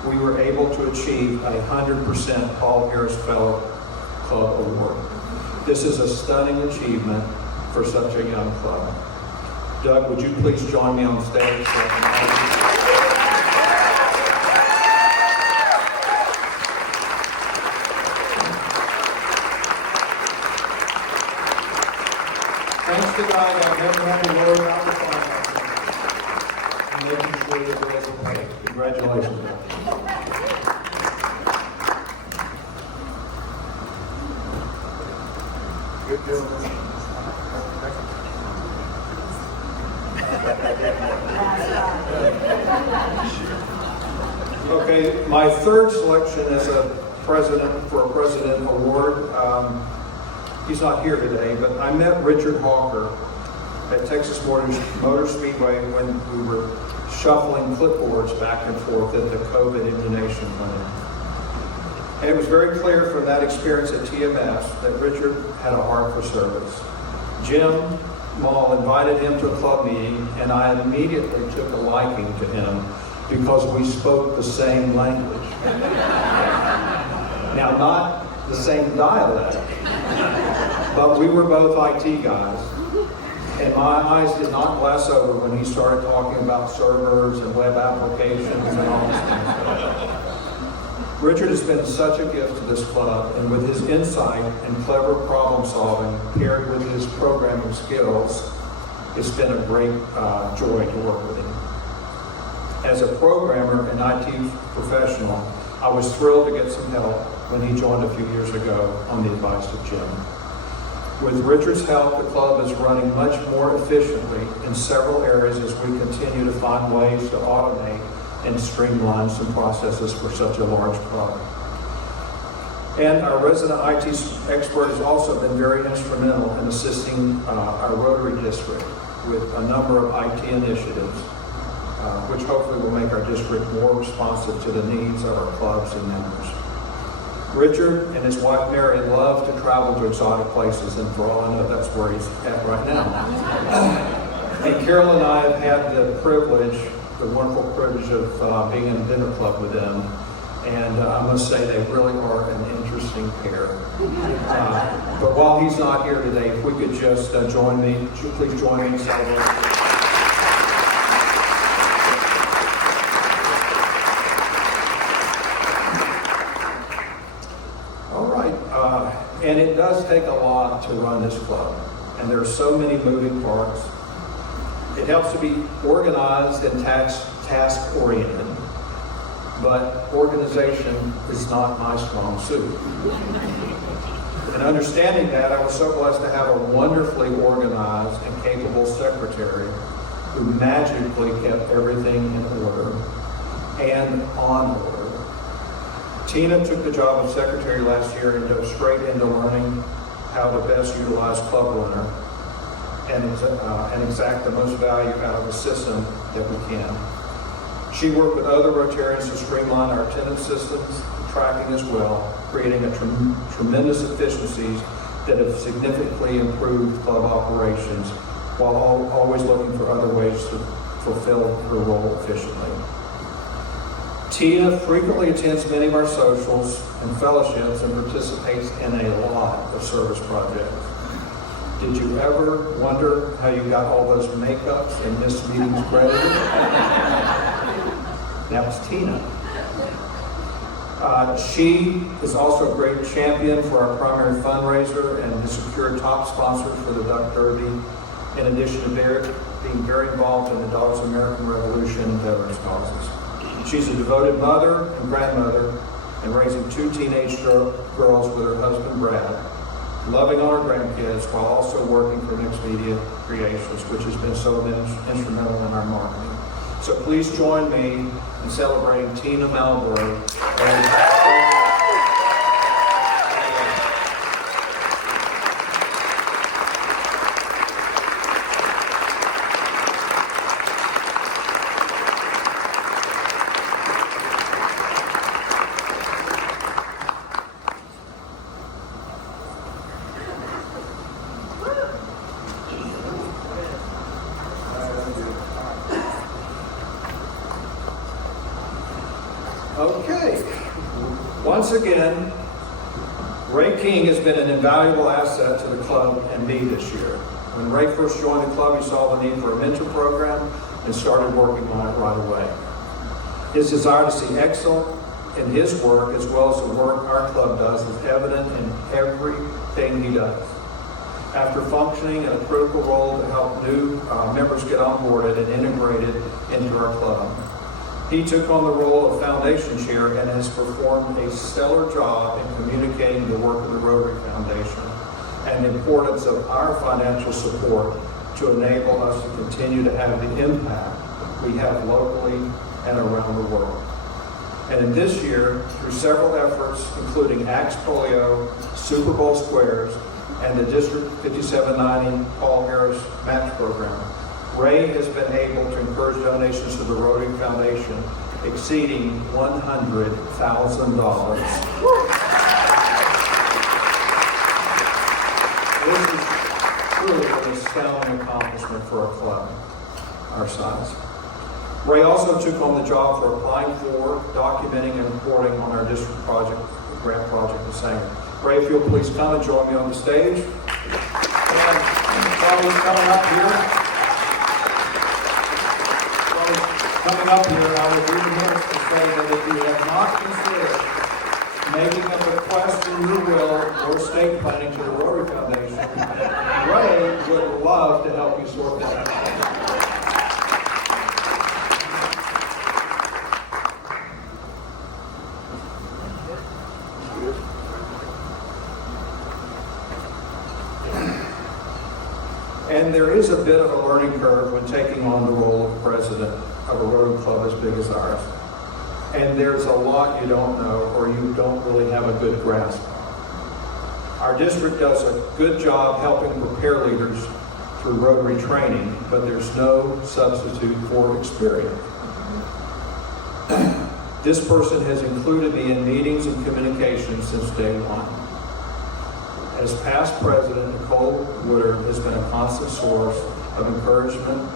we were able to achieve a 100% Paul Harris Fellow Club Award. This is a stunning achievement for such a young club. Doug, would you please join me on stage? So I can tonight, I've never had to worry about the finances and making sure your bills are paid. Congratulations. Good deal. Okay, my third selection is a president award. He's not here today, but I met Richard Hawker at Texas Motor Speedway when we were shuffling clipboards back and forth at the COVID immunization clinic. And it was very clear from that experience at TMS that Richard had a heart for service. Jim Mall invited him to a club meeting, and I immediately took a liking to him because we spoke the same language. Now, not the same dialect, but we were both IT guys. And my eyes did not glass over when he started talking about servers and web applications and all this kind of stuff. Richard has been such a gift to this club, and with his insight and clever problem solving paired with his programming skills, it's been a great joy to work with him. As a programmer and IT professional, I was thrilled to get some help when he joined a few years ago on the advice of Jim. With Richard's help, the club is running much more efficiently in several areas as we continue to find ways to automate and streamline some processes for such a large club. And our resident IT expert has also been very instrumental in assisting our Rotary district with a number of IT initiatives, which hopefully will make our district more responsive to the needs of our clubs and members. Richard and his wife Mary love to travel to exotic places, and for all I know, that's where he's at right now. And Carol and I have had the wonderful privilege of being in a dinner club with them, and I must say they really are an interesting pair. But while he's not here today, if we could just please join me in celebrating. And it does take a lot to run this club, and there are so many moving parts. It helps to be organized and task-oriented, but organization is not my strong suit. And understanding that, I was so blessed to have a wonderfully organized and capable secretary who magically kept everything in order and on order. Tina took the job of secretary last year and dove straight into learning how to best utilize Club Runner and exact the most value out of the system that we can. She worked with other Rotarians to streamline our attendance systems, tracking as well, creating a tremendous efficiencies that have significantly improved club operations while always looking for other ways to fulfill her role efficiently. Tina frequently attends many of our socials and fellowships and participates in a lot of service projects. Did you ever wonder how you got all those makeups and missed meetings credited? That was Tina. She is also a great champion for our primary fundraiser and has secured top sponsors for the Duck Derby, in addition to being very involved in the Daughters of the American Revolution and veterans causes. She's a devoted mother and grandmother and raising 2 teenage girls with her husband Brad, loving on her grandkids while also working for Mixed Media Creations, which has been so instrumental in our marketing. So please join me in celebrating Tina Malberg. Okay. Once again, Ray King has been an invaluable asset to the club and me this year. When Ray first joined the club, he saw the need for a mentor program and started working on it right away. His desire to see excellence in his work as well as the work our club does is evident in everything he does. after functioning in a critical role to help new members get onboarded and integrated into our club. He took on the role of foundation chair and has performed a stellar job in communicating the work of the Rotary Foundation and the importance of our financial support to enable us to continue to have the impact we have locally and around the world. And in this year, through several efforts, including Axe Polio, Super Bowl Squares, and the District 5790 Paul Harris Match Program, Ray has been able to encourage donations to the Rotary Foundation exceeding $100,000. This is truly an astounding accomplishment for a club our size. Ray also took on the job for applying for, documenting, and reporting on our district project, grant project in Sanger. Ray, if you'll please come and join me on the stage. And while he's coming up here, I would be remiss to say that if you have not considered making a bequest in your will or estate planning to the Rotary Foundation, Ray would love to help you sort that out. And there is a bit of a learning curve when taking on the role of president of a Rotary club as big as ours. And there's a lot you don't know or you don't really have a good grasp on. Our district does a good job helping prepare leaders through Rotary training, but there's no substitute for experience. This person has included me in meetings and communications since day one. As past president, Nicole Woodard has been a constant source of encouragement,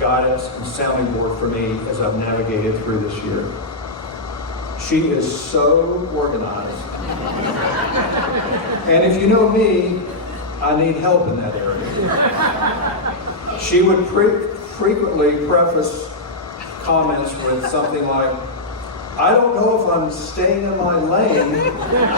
guidance, and sounding board for me as I've navigated through this year. She is so organized. And if you know me, I need help in that area. She would frequently preface comments with something like, I don't know if I'm staying in my lane, but...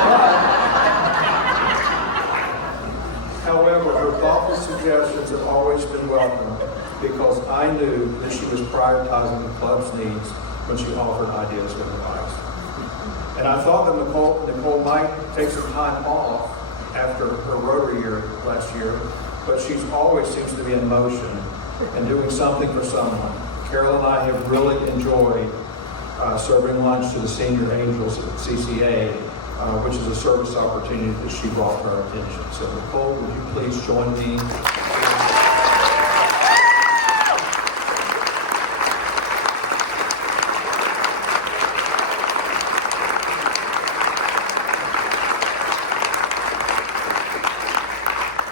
However, her thoughtful suggestions have always been welcome because I knew that she was prioritizing the club's needs when she offered ideas and advice. And I thought that Nicole might take some time off after her Rotary year last year, but she's always seems to be in motion and doing something for someone. Carol and I have really enjoyed serving lunch to the senior angels at CCA, which is a service opportunity that she brought to our attention. So Nicole, would you please join me?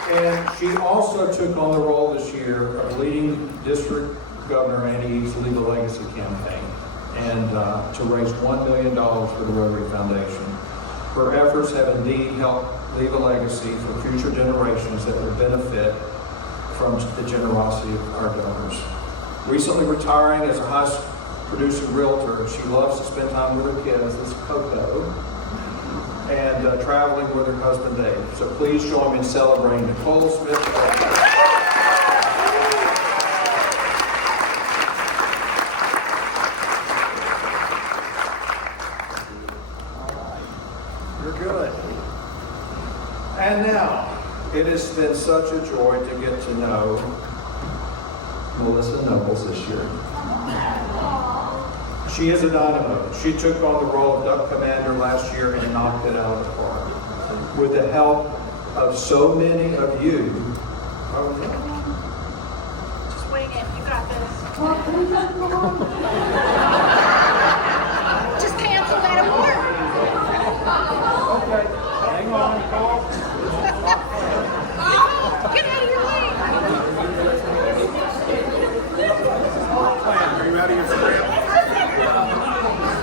And she also took on the role this year of leading District Governor Andy Hicks' Legal Legacy campaign and to raise $1 million for the Rotary Foundation. Her efforts have indeed helped leave a legacy for future generations that will benefit from the generosity of our donors. Recently retiring as a high-producing realtor, she loves to spend time with her kids, this is Coco, and traveling with her husband Dave. So please join me in celebrating Nicole Smith. And now, it has been such a joy to get to know Melissa Nobles this year. She is a dynamo. She took on the role of Duck Commander last year and knocked it out of the park. With the help of so many of you. Just wing it. You got this. Just cancel that abort. Okay, hang on, Nicole. Get out of your way. Are you out of your script?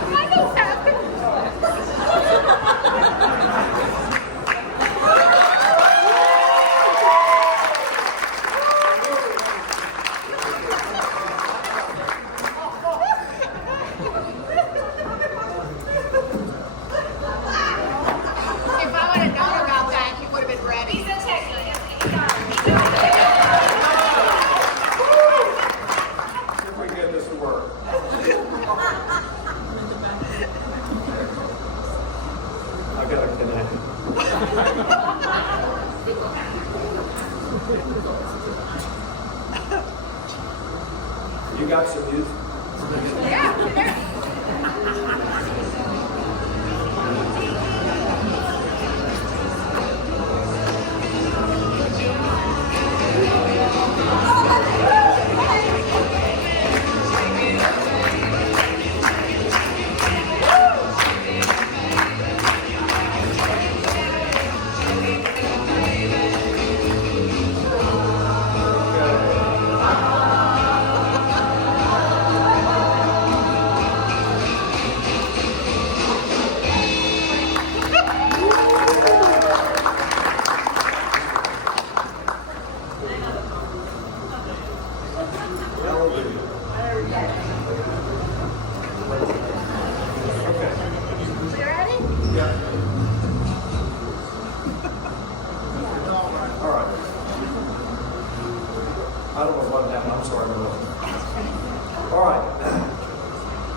I know that.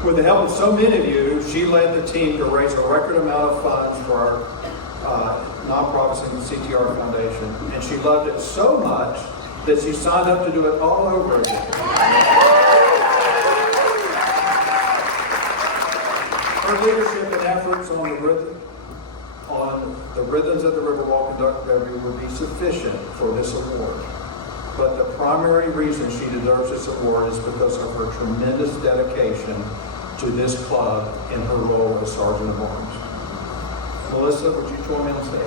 With the help of so many of you, she led the team to raise a record amount of funds for our nonprofits and the CTR Foundation. And she loved it so much that she signed up to do it all over again. Her leadership and efforts on the rhythms of the Riverwalk Induction Review would be sufficient for this award. But the primary reason she deserves this award is because of her tremendous dedication to this club in her role as Sergeant of Arms. Melissa, would you join me on stage?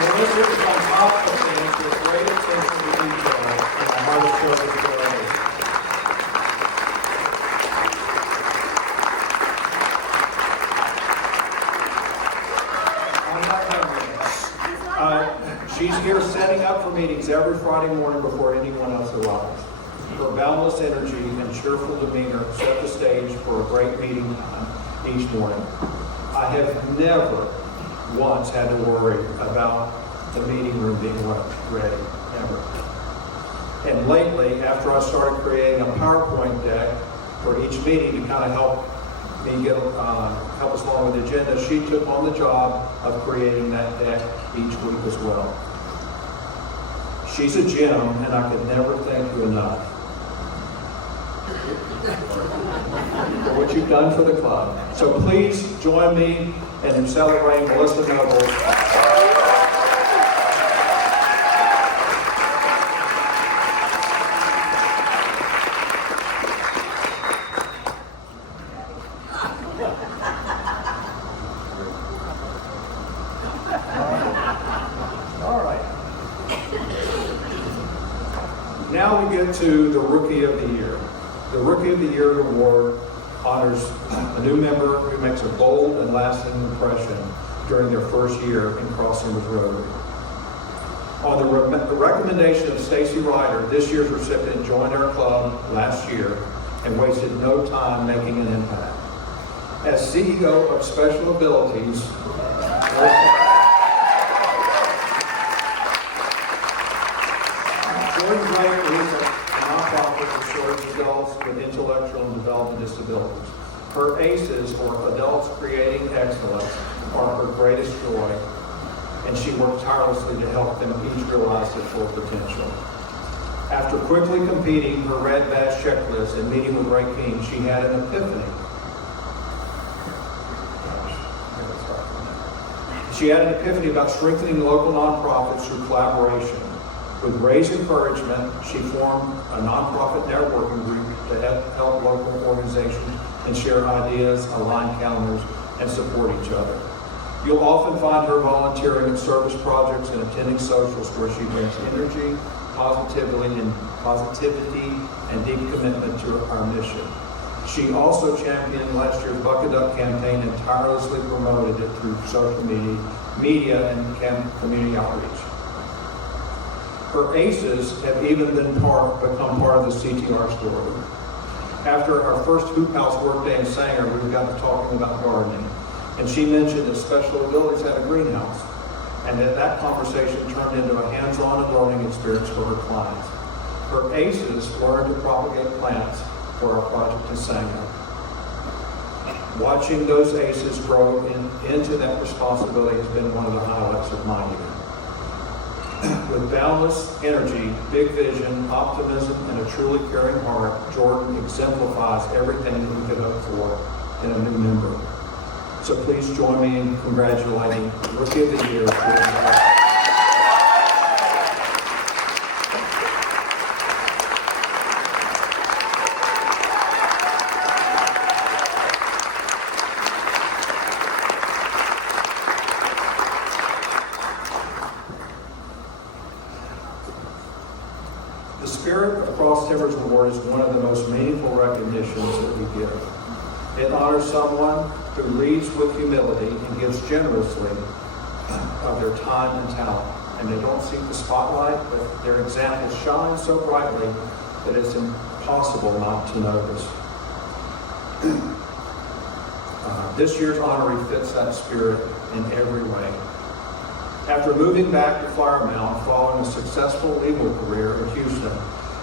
Melissa is on top of things with great attention to detail and a heart of service to others. She's here setting up for meetings every Friday morning before anyone else arrives. Her boundless energy and cheerful demeanor set the stage for a great meeting time each morning. I have never once had to worry about the meeting room being ready, ever. And lately, after I started creating a PowerPoint deck for each meeting to kind of help me help us along with the agenda, she took on the job of creating that deck each week as well. She's a gem, and I could never thank you enough for what you've done for the club. So please join me in celebrating Melissa Noble. Now we get to the Rookie of the Year. The Rookie of the Year award honors a new member who makes a bold and lasting impression during their first year in crossing with Rotary. On the recommendation of Stacy Ryder, this year's recipient joined our club last year and wasted no time making an impact. As CEO of Special Abilities, Dwayne leads a nonprofit that serves adults with intellectual and development disabilities. Her ACEs, or Adults Creating Excellence, are her greatest joy, and she works tirelessly to help them each realize their full potential. After quickly completing her Red Badge checklist and meeting with Ray King, she had an epiphany. She had an epiphany about strengthening local nonprofits through collaboration. With Ray's encouragement, she formed a nonprofit networking group to help local organizations and share ideas, align calendars, and support each other. You'll often find her volunteering at service projects and attending socials where she brings energy, positivity, and deep commitment to our mission. She also championed last year's Bucket Duck campaign and tirelessly promoted it through social media and community outreach. Her ACEs have even become part of the CTR story. After our first Hoop House workday in Sanger, we got to talking about gardening, and she mentioned that Special Abilities had a greenhouse, and that conversation turned into a hands-on and learning experience for her clients. Her ACEs learned to propagate plants for our project in Sanger. Watching those ACEs grow into that responsibility has been one of the highlights of my year. With boundless energy, big vision, optimism, and a truly caring heart, Jordan exemplifies everything that we could hope for in a new member. So please join me in congratulating Rookie of the Year. The Spirit of Cross Timbers Award is one of the most meaningful recognitions that we give. It honors someone who leads with humility and gives generously of their time and talent. And they don't seek the spotlight, but their examples shine so brightly that it's impossible not to notice. This year's honoree fits that spirit in every way. After moving back to Flower Mound following a successful legal career in Houston,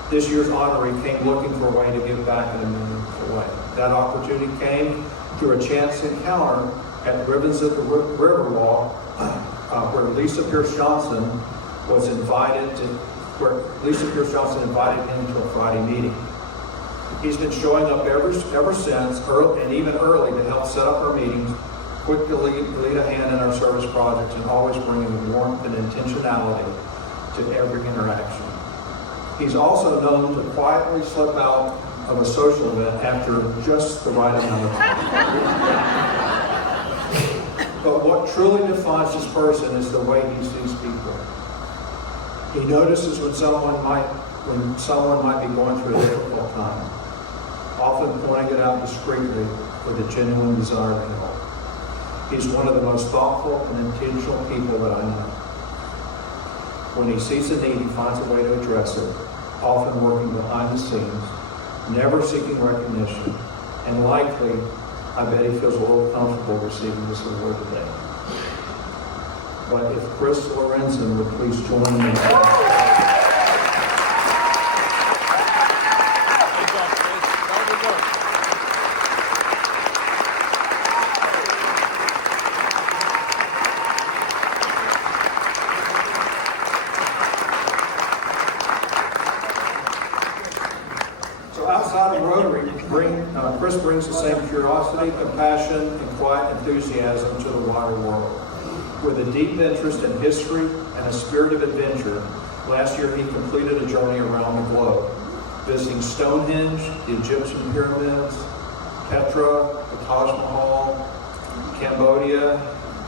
This year's honoree came looking for a way to give back in a meaningful way. That opportunity came through a chance encounter at Ribbons at the Riverwalk, where Lisa Pierce Johnson invited him to a Friday meeting. He's been showing up ever since, and even early, to help set up our meetings, quickly lead a hand in our service projects, and always bringing warmth and intentionality to every interaction. He's also known to quietly slip out of a social event after just the right amount of time. But what truly defines this person is the way he sees people. He notices when someone might be going through a difficult time, often pointing it out discreetly with a genuine desire to help. He's one of the most thoughtful and intentional people that I know. When he sees a need, he finds a way to address it, often working behind the scenes, never seeking recognition, and likely, I bet he feels a little comfortable receiving this award today. But if Chris Lorenzen would please join me. Outside of Rotary, Chris brings the same curiosity, compassion, and quiet enthusiasm to the wider world. With a deep interest in history and a spirit of adventure, last year he completed a journey around the globe, visiting Stonehenge, the Egyptian pyramids, Petra, the Taj Mahal, Cambodia,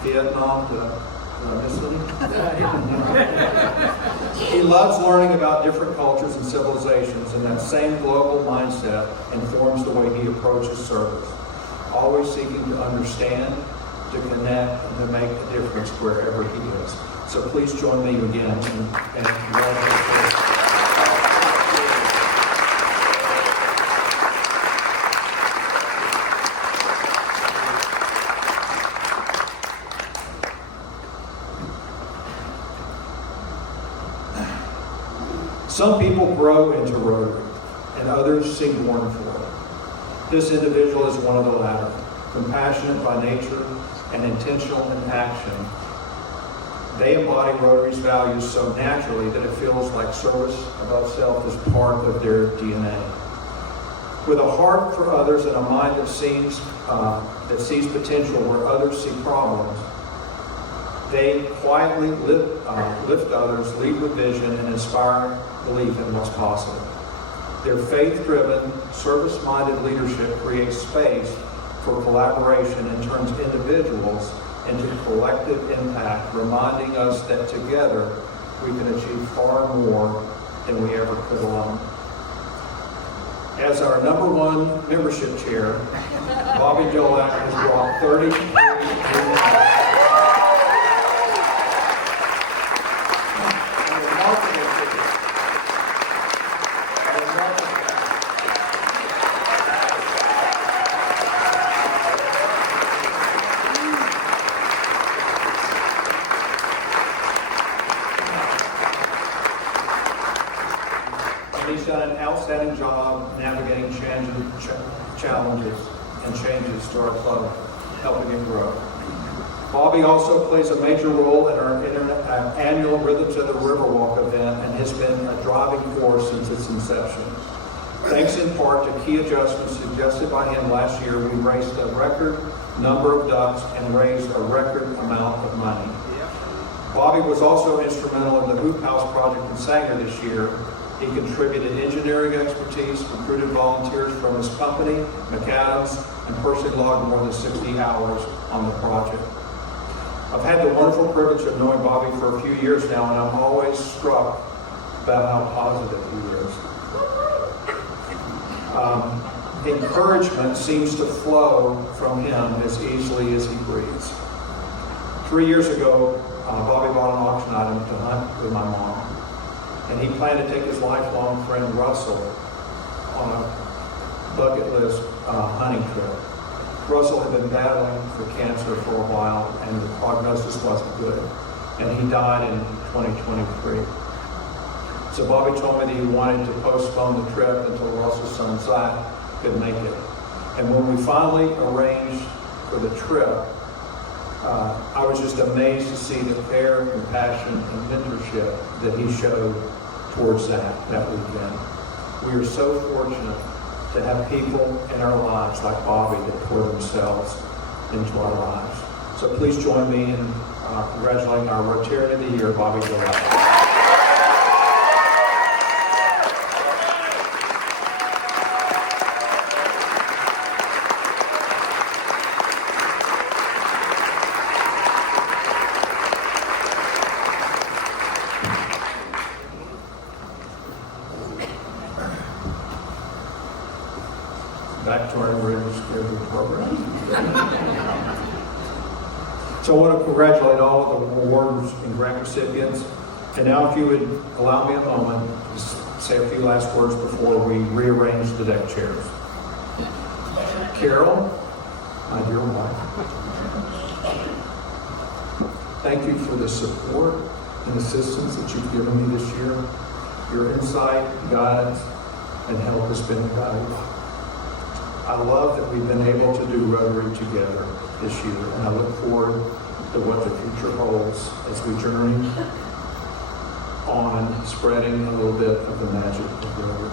Vietnam, He loves learning about different cultures and civilizations, and that same global mindset informs the way he approaches service, always seeking to understand, to connect, and to make a difference wherever he is. So please join me again and welcome Chris. Some people grow into Rotary, and others seem born for it. This individual is one of the latter, compassionate by nature and intentional in action. They embody Rotary's values so naturally that it feels like service above self is part of their DNA. With a heart for others and a mind that sees potential where others see problems, they quietly lift others, lead with vision, and inspire belief in what's possible. Their faith-driven, service-minded leadership creates space for collaboration and turns individuals into collective impact, reminding us that together we can achieve far more than we ever could alone. As our #1 membership chair, Bobby Jolak has brought 33 He's done an outstanding job navigating challenges and changes to our club, helping it grow. Bobby also plays a major role in our annual Rhythms of the Riverwalk event and has been a driving force since its inception. Thanks in part to key adjustments suggested by him last year, we raised a record number of ducks and raised a record amount of money. Bobby was also instrumental in the Hoop House project in Sanger this year. He contributed engineering expertise, recruited volunteers from his company, McAdams, and personally logged more than 60 hours on the project. I've had the wonderful privilege of knowing Bobby for a few years now, and I'm always struck about how positive he is. Encouragement seems to flow from him as easily as he breathes. 3 years ago, Bobby bought an auction item to hunt with my mom. And he planned to take his lifelong friend Russell on a bucket list hunting trip. Russell had been battling for cancer for a while, and the prognosis wasn't good. And he died in 2023. So Bobby told me that he wanted to postpone the trip until Russell's son Zach could make it. And when we finally arranged for the trip, I was just amazed to see the care, compassion, and mentorship that he showed towards that weekend. We are so fortunate to have people in our lives like Bobby that pour themselves into our lives. So please join me in congratulating our Rotarian of the Year, Bobby Durham. Back to our regular scheduled program. So I want to congratulate all of the awards and grant recipients. And now if you would allow me a moment, just say a few last words before we rearrange the deck chairs. Carol, my dear wife, thank you for the support and assistance that you've given me this year. Your insight, guidance, and help has been invaluable. I love that we've been able to do Rotary together this year, and I look forward to what the future holds as we journey on spreading a little bit of the magic of Rotary.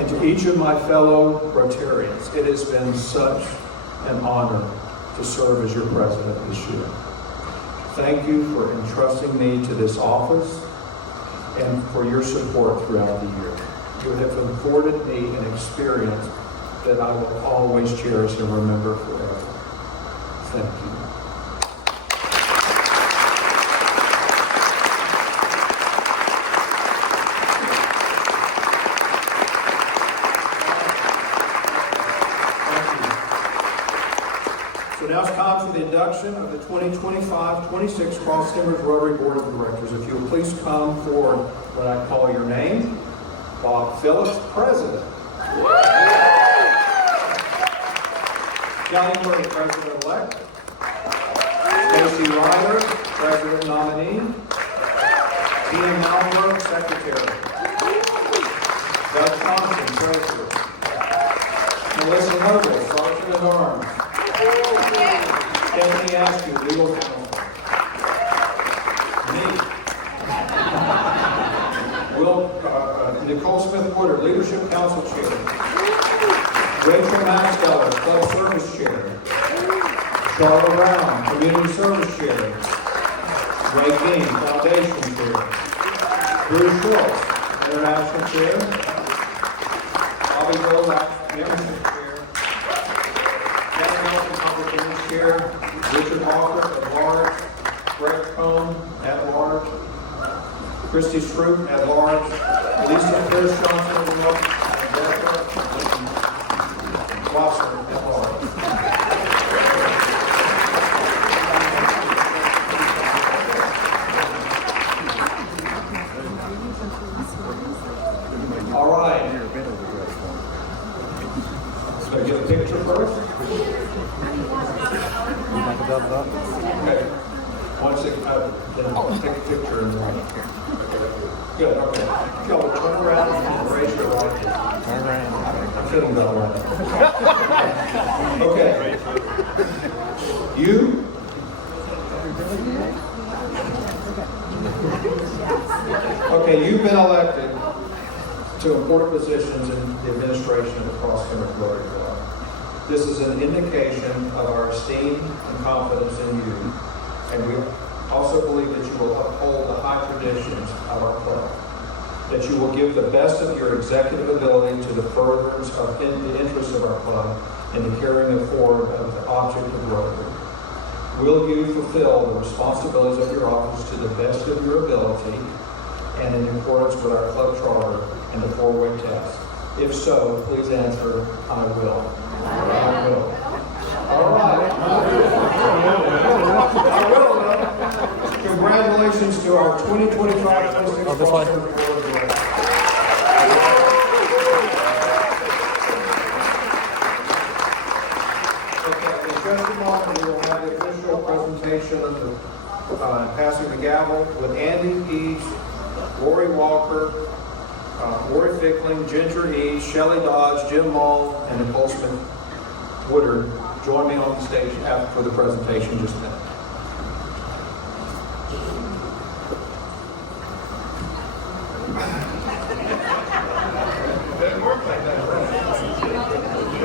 And to each of my fellow Rotarians, it has been such an honor to serve as your president this year. Thank you for entrusting me to this office and for your support throughout the year. You have afforded me an experience that I will always cherish and remember forever. Thank you. So now it's time for the induction of the 2025-26 Cross Timbers Rotary Board of Directors. If you will please come forward when I call your name. Bob Phillips, President. Kelly Murray, President-elect. Stacy Ryder, President nominee. Ian Malmberg, Secretary. Doug Thompson, Treasurer. Melissa Noble, Sergeant at Arms. Stephanie Askew, Legal Counsel. Nicole Smith-Porter, Leadership Council Chair. Rachel Maxteller, Club Service Chair. Charlotte Brown, Community Service Chair. Ray King, Foundation Chair. Bruce Schultz, International Chair. Bobby Rose, Membership Chair. Kevin Nelson, Public Image Chair. Richard Hawker, at large. Greg Cohn, at large. Christy Stroop, at large. Lisa Pierce Johnson, at large. And Deborah Watson, at large. All right. So I get a picture first? Okay. One second. Then take a picture and right. Good, okay. Go, turn around and raise your right hand. Turn around. I'm feeling that right. Okay. You. Okay, you've been elected to important positions in the administration of the Cross Timbers Rotary Club. This is an indication of our esteem and confidence in you, and we also believe that you will uphold the high traditions of our club, that you will give the best of your executive ability to the furtherance of the interests of our club and the carrying forward of the object of Rotary. Will you fulfill the responsibilities of your office to the best of your ability and in accordance with our club charter and the four-way test? If so, please answer, I will. I will. All right. I will. Congratulations to our 2025-26 this one. Okay, in just a moment, we will have the official presentation of the passing the gavel with Andy, East, Lori Fickling, Ginger East, Shelley Dodge, Jim Long, and Nicole Smith Woodard join me on the stage for the presentation just now.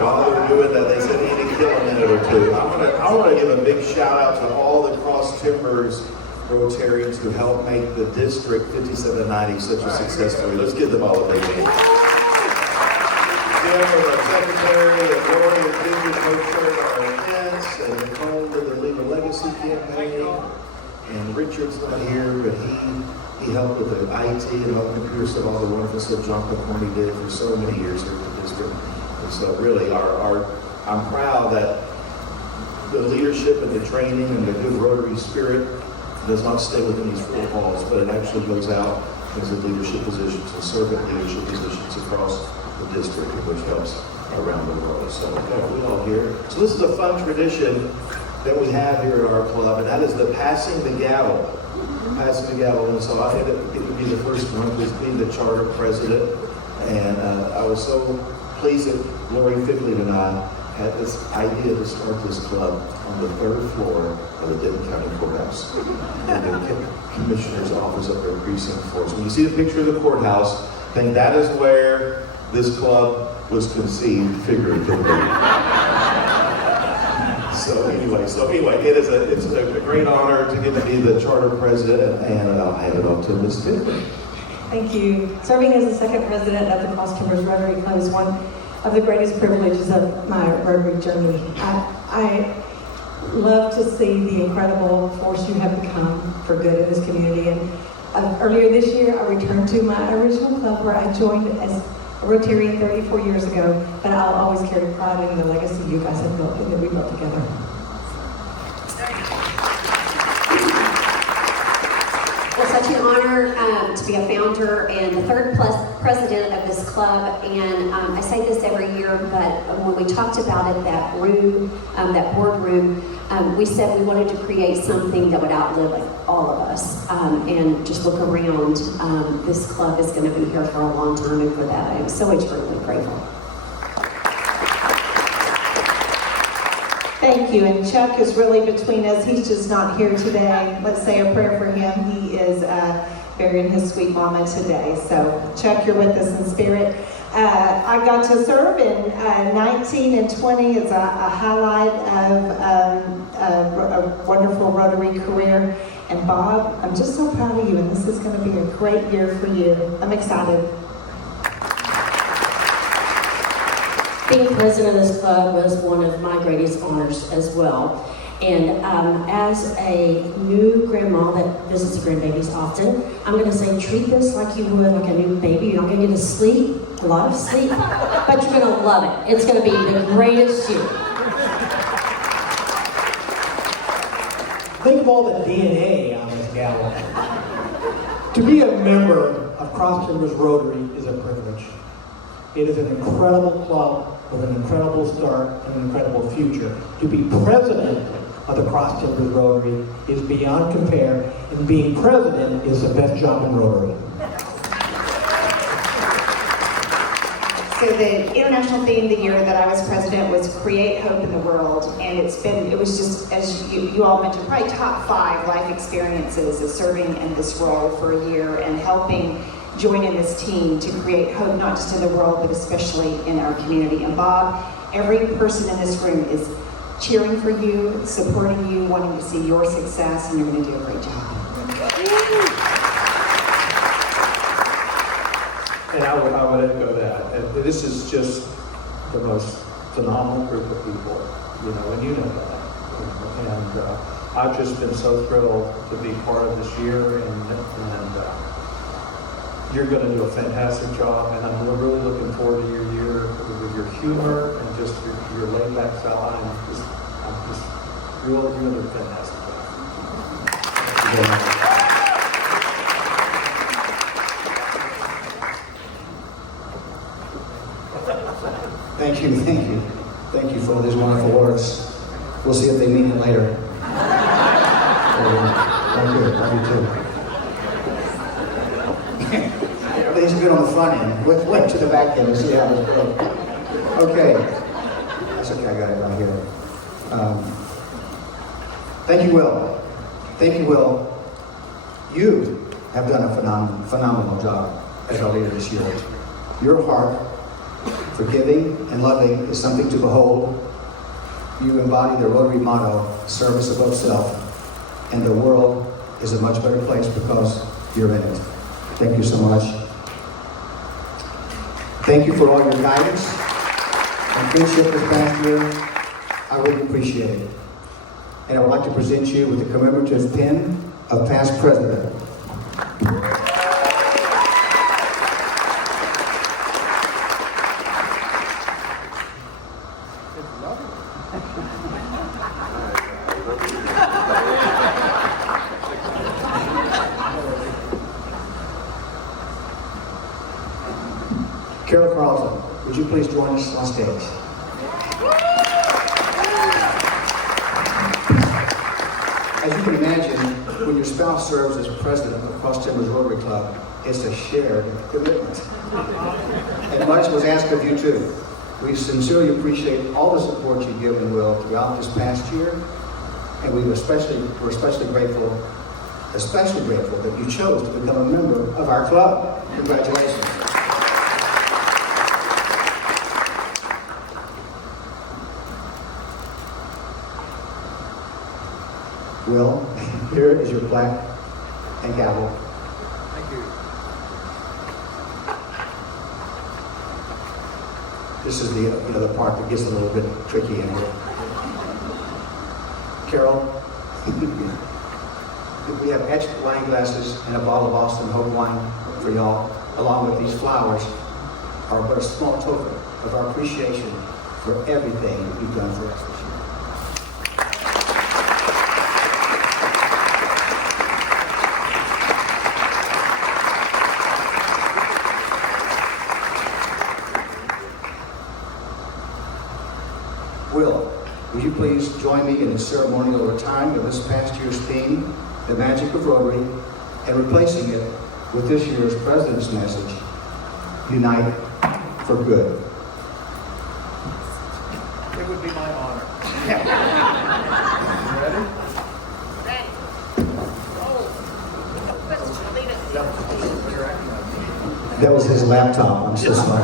While they were doing that, they said he need to kill a minute or two. I want to give a big shout out to all the Cross Timbers Rotarians who helped make the District 5790 such a success story. Let's give them all a big hand. Jim, our secretary, and Lori and Ginger co-chaired our events, and Nicole did the Legal Legacy campaign, and Richard's not here, but he helped with the IT and all the computers and all the wonderful stuff John McCorney did for so many years here at the district. And so really, I'm proud that the leadership and the training and the good Rotary spirit does not stay within these four walls, but it actually goes out into leadership positions and servant leadership positions across the district, which helps around the world. So we all here. So this is a fun tradition that we have here at our club, and that is the passing the gavel. Passing the gavel, and so I think that it would be the first one, was being the charter president, and I was so pleased that Lori Fickling and I had this idea to start this club on the 3rd floor of the Denton County Courthouse, in the Commissioner's office up there, Precinct 4. So when you see the picture of the courthouse, I think that is where this club was conceived figuratively. So anyway, it's a great honor to get to be the charter president, and I'll hand it off to Ms. Fickling. Thank you. Serving as the second president of the Cross Timbers Rotary Club is one of the greatest privileges of my Rotary journey. I love to see the incredible force you have become for good in this community. And earlier this year, I returned to my original club where I joined as a Rotarian 34 years ago, but I'll always carry pride in the legacy you guys have built and that we built together. Well, such an honor to be a founder and the third president of this club. And I say this every year, but when we talked about it, that boardroom, we said we wanted to create something that would outlive all of us. And just look around, this club is going to be here for a long time, and for that I am so eternally grateful. Thank you. And Chuck is really between us. He's just not here today. Let's say a prayer for him. He is burying his sweet mama today. So Chuck, you're with us in spirit. I got to serve in 19 and 20 as a highlight of a wonderful Rotary career. And Bob, I'm just so proud of you, and this is going to be a great year for you. I'm excited. Being president of this club was one of my greatest honors as well. And as a new grandma that visits grandbabies often, I'm going to say treat this like you would like a new baby. You're not going to get to sleep, a lot of sleep, but you're going to love it. It's going to be the greatest year. Think of all the DNA on this gavel. To be a member of Cross Timbers Rotary is a privilege. It is an incredible club with an incredible start and an incredible future. To be president of the Cross Timbers Rotary is beyond compare, and being president is the best job in Rotary. So the international theme the year that I was president was Create Hope in the World, and it was just, as you all mentioned, probably top 5 life experiences of serving in this role for a year and helping join in this team to create hope, not just in the world, but especially in our community. And Bob, every person in this room is cheering for you, supporting you, wanting to see your success, and you're going to do a great job. And I would echo that. And this is just the most phenomenal group of people, and you know that. And I've just been so thrilled to be part of this year, and you're going to do a fantastic job, and I'm really looking forward to your year with your humor and just your laid-back style. And I'm just you're going to do a fantastic job. Thank you very much. Thank you for all these wonderful words. We'll see if they mean it later. Thank you. Love you too. Ladies and get on the front end, went to the back end and see how this goes. Okay. That's okay, I got it right here. Thank you, Will. Thank you, Will. You have done a phenomenal job as our leader this year. Your heart for giving and loving is something to behold. You embody the Rotary motto, service above self, and the world is a much better place because you're in it. Thank you so much. Thank you for all your guidance and friendship this past year. I really appreciate it. And I would like to present you with the commemorative pin of past president. Carol Carlton, would you please join us on stage? As you can imagine, when your spouse serves as president of Cross Timbers Rotary Club, it's a shared commitment. And much was asked of you too. We sincerely appreciate all the support you've given, Will, throughout this past year, and we're especially grateful that you chose to become a member of our club. Congratulations. Will, here is your plaque and gavel. Thank you. This is the part that gets a little bit tricky in here. Carol, we have etched wine glasses and a bottle of Austin Hope wine for y'all, along with these flowers, are but a small token of our appreciation for everything that you've done for us this year. Will, would you please join me in the ceremonial retiring of this past year's theme, The Magic of Rotary, and replacing it with this year's President's message, Unite for Good. It would be my honor. Ready? Oh. Let's lead it. That was his laptop, I'm so sorry.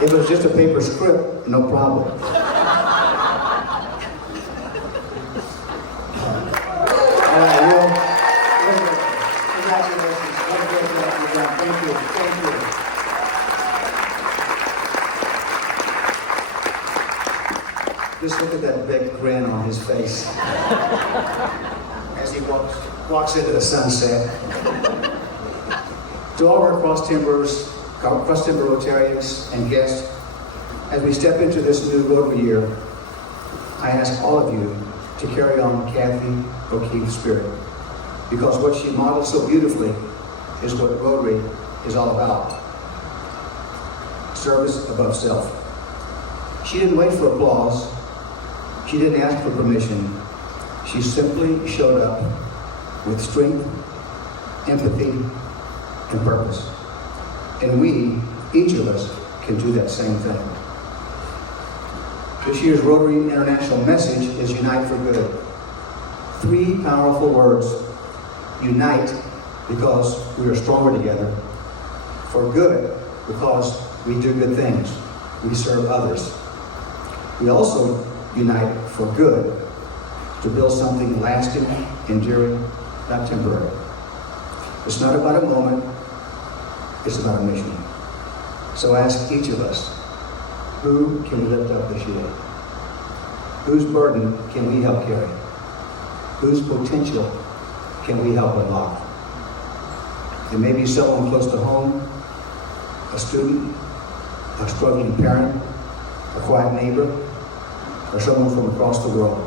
If it was just a paper script, no problem. All right, Will. Congratulations. Thank you. Thank you. Just look at that big grin on his face as he walks into the sunset. To all of our Cross Timber Rotarians and guests, as we step into this new Rotary year, I ask all of you to carry on Kathy O'Keefe's spirit, because what she modeled so beautifully is what Rotary is all about. Service above self. She didn't wait for applause. She didn't ask for permission. She simply showed up with strength, empathy, and purpose. And we, each of us, can do that same thing. This year's Rotary International message is Unite for Good. 3 powerful words. Unite because we are stronger together. For good because we do good things. We serve others. We also unite for good, to build something lasting, enduring, not temporary. It's not about a moment. It's about a mission. So I ask each of us, who can we lift up this year? Whose burden can we help carry? Whose potential can we help unlock? It may be someone close to home, a student, a struggling parent, a quiet neighbor, or someone from across the world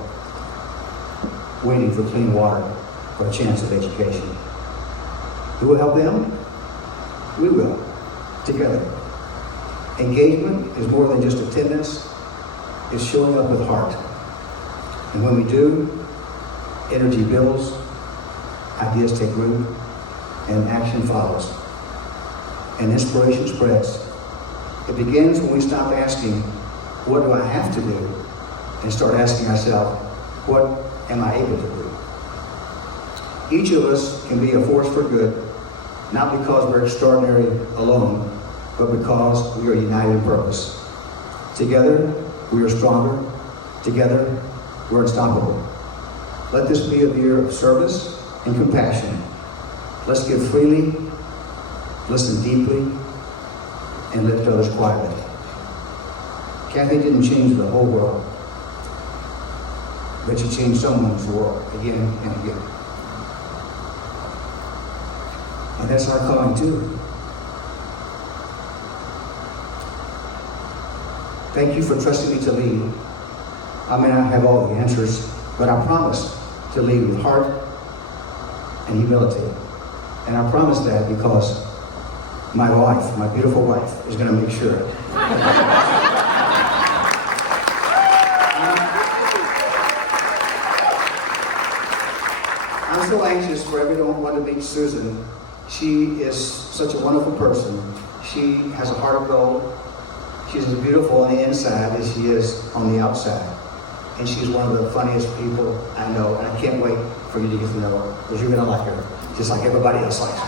waiting for clean water or a chance of education. Who will help them? We will, together. Engagement is more than just attendance. It's showing up with heart. And when we do, energy builds, ideas take root, and action follows. And inspiration spreads. It begins when we stop asking, what do I have to do? And start asking ourselves, what am I able to do? Each of us can be a force for good, not because we're extraordinary alone, but because we are united in purpose. Together, we are stronger. Together, we're unstoppable. Let this be a year of service and compassion. Let's give freely, listen deeply, and lift others quietly. Kathy didn't change the whole world, but she changed someone's world again and again. And that's our calling too. Thank you for trusting me to lead. I may not have all the answers, but I promise to lead with heart and humility. And I promise that because my wife, my beautiful wife, is going to make sure. I'm so anxious for everyone to meet Susan. She is such a wonderful person. She has a heart of gold. She's as beautiful on the inside as she is on the outside. And she's one of the funniest people I know, and I can't wait for you to get to know her, because you're going to like her, just like everybody else likes her.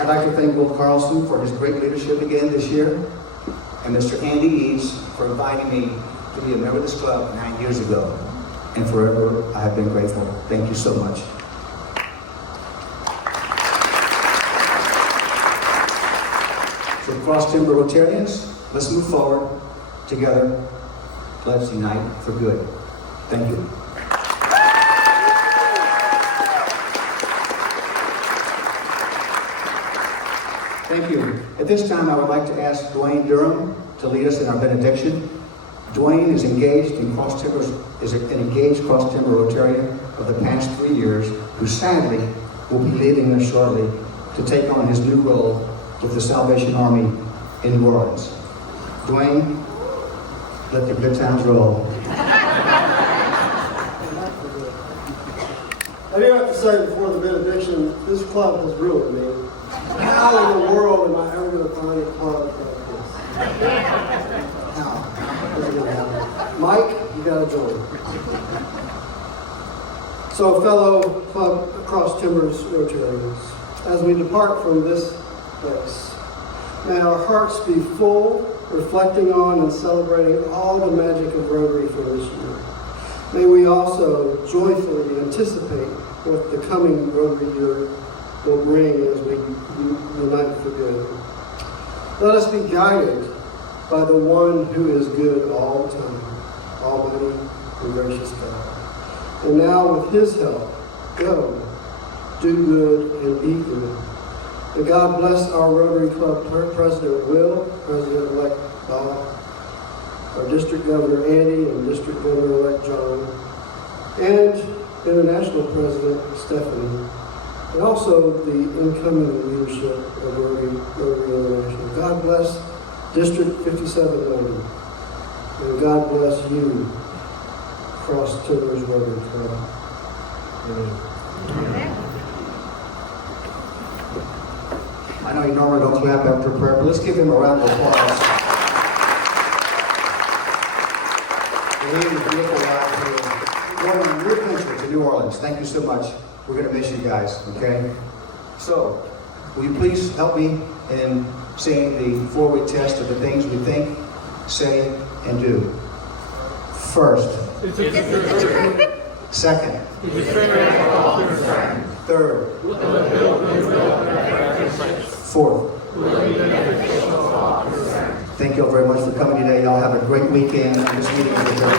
I'd like to thank Will Carlson for his great leadership again this year, and Mr. Andy Eads for inviting me to be a member of this club 9 years ago. And forever I have been grateful. Thank you so much. So Cross Timber Rotarians, let's move forward together. Let's unite for good. Thank you. Thank you. At this time, I would like to ask Dwayne Durham to lead us in our benediction. Dwayne is engaged in cross timbers, is an engaged cross timber Rotarian of the past 3 years, who sadly will be leaving us shortly to take on his new role with the Salvation Army in New Orleans. Dwayne, let the good times roll. I do have to say before the benediction, this club has ruined me. How in the world am I ever going to find a club like this? How? Mike, you got to join. So, fellow Club Across Timbers Rotarians, as we depart from this place, may our hearts be full, reflecting on and celebrating all the magic of Rotary for this year. May we also joyfully anticipate what the coming Rotary year will bring as we unite for good. Let us be guided by the one who is good all the time, Almighty and gracious God. And now with his help, go, do good, and be good. May God bless our Rotary Club President Will, President-elect Bob, our District Governor Andy, and District Governor-elect John, and International President Stephanie, and also the incoming leadership of Rotary International. God bless District 5790, and God bless you, Cross Timbers Rotary Club. Amen. Amen. I know you normally don't clap after prayer, but let's give him a round of applause. He is a beautiful guy here. Going on your country to New Orleans. Thank you so much. We're going to miss you guys, okay? So, will you please help me in saying the four-way test of the things we think, say, and do? First. Second. Third. Fourth. Thank you all very much for coming today. Y'all have a great weekend. This meeting is adjourned.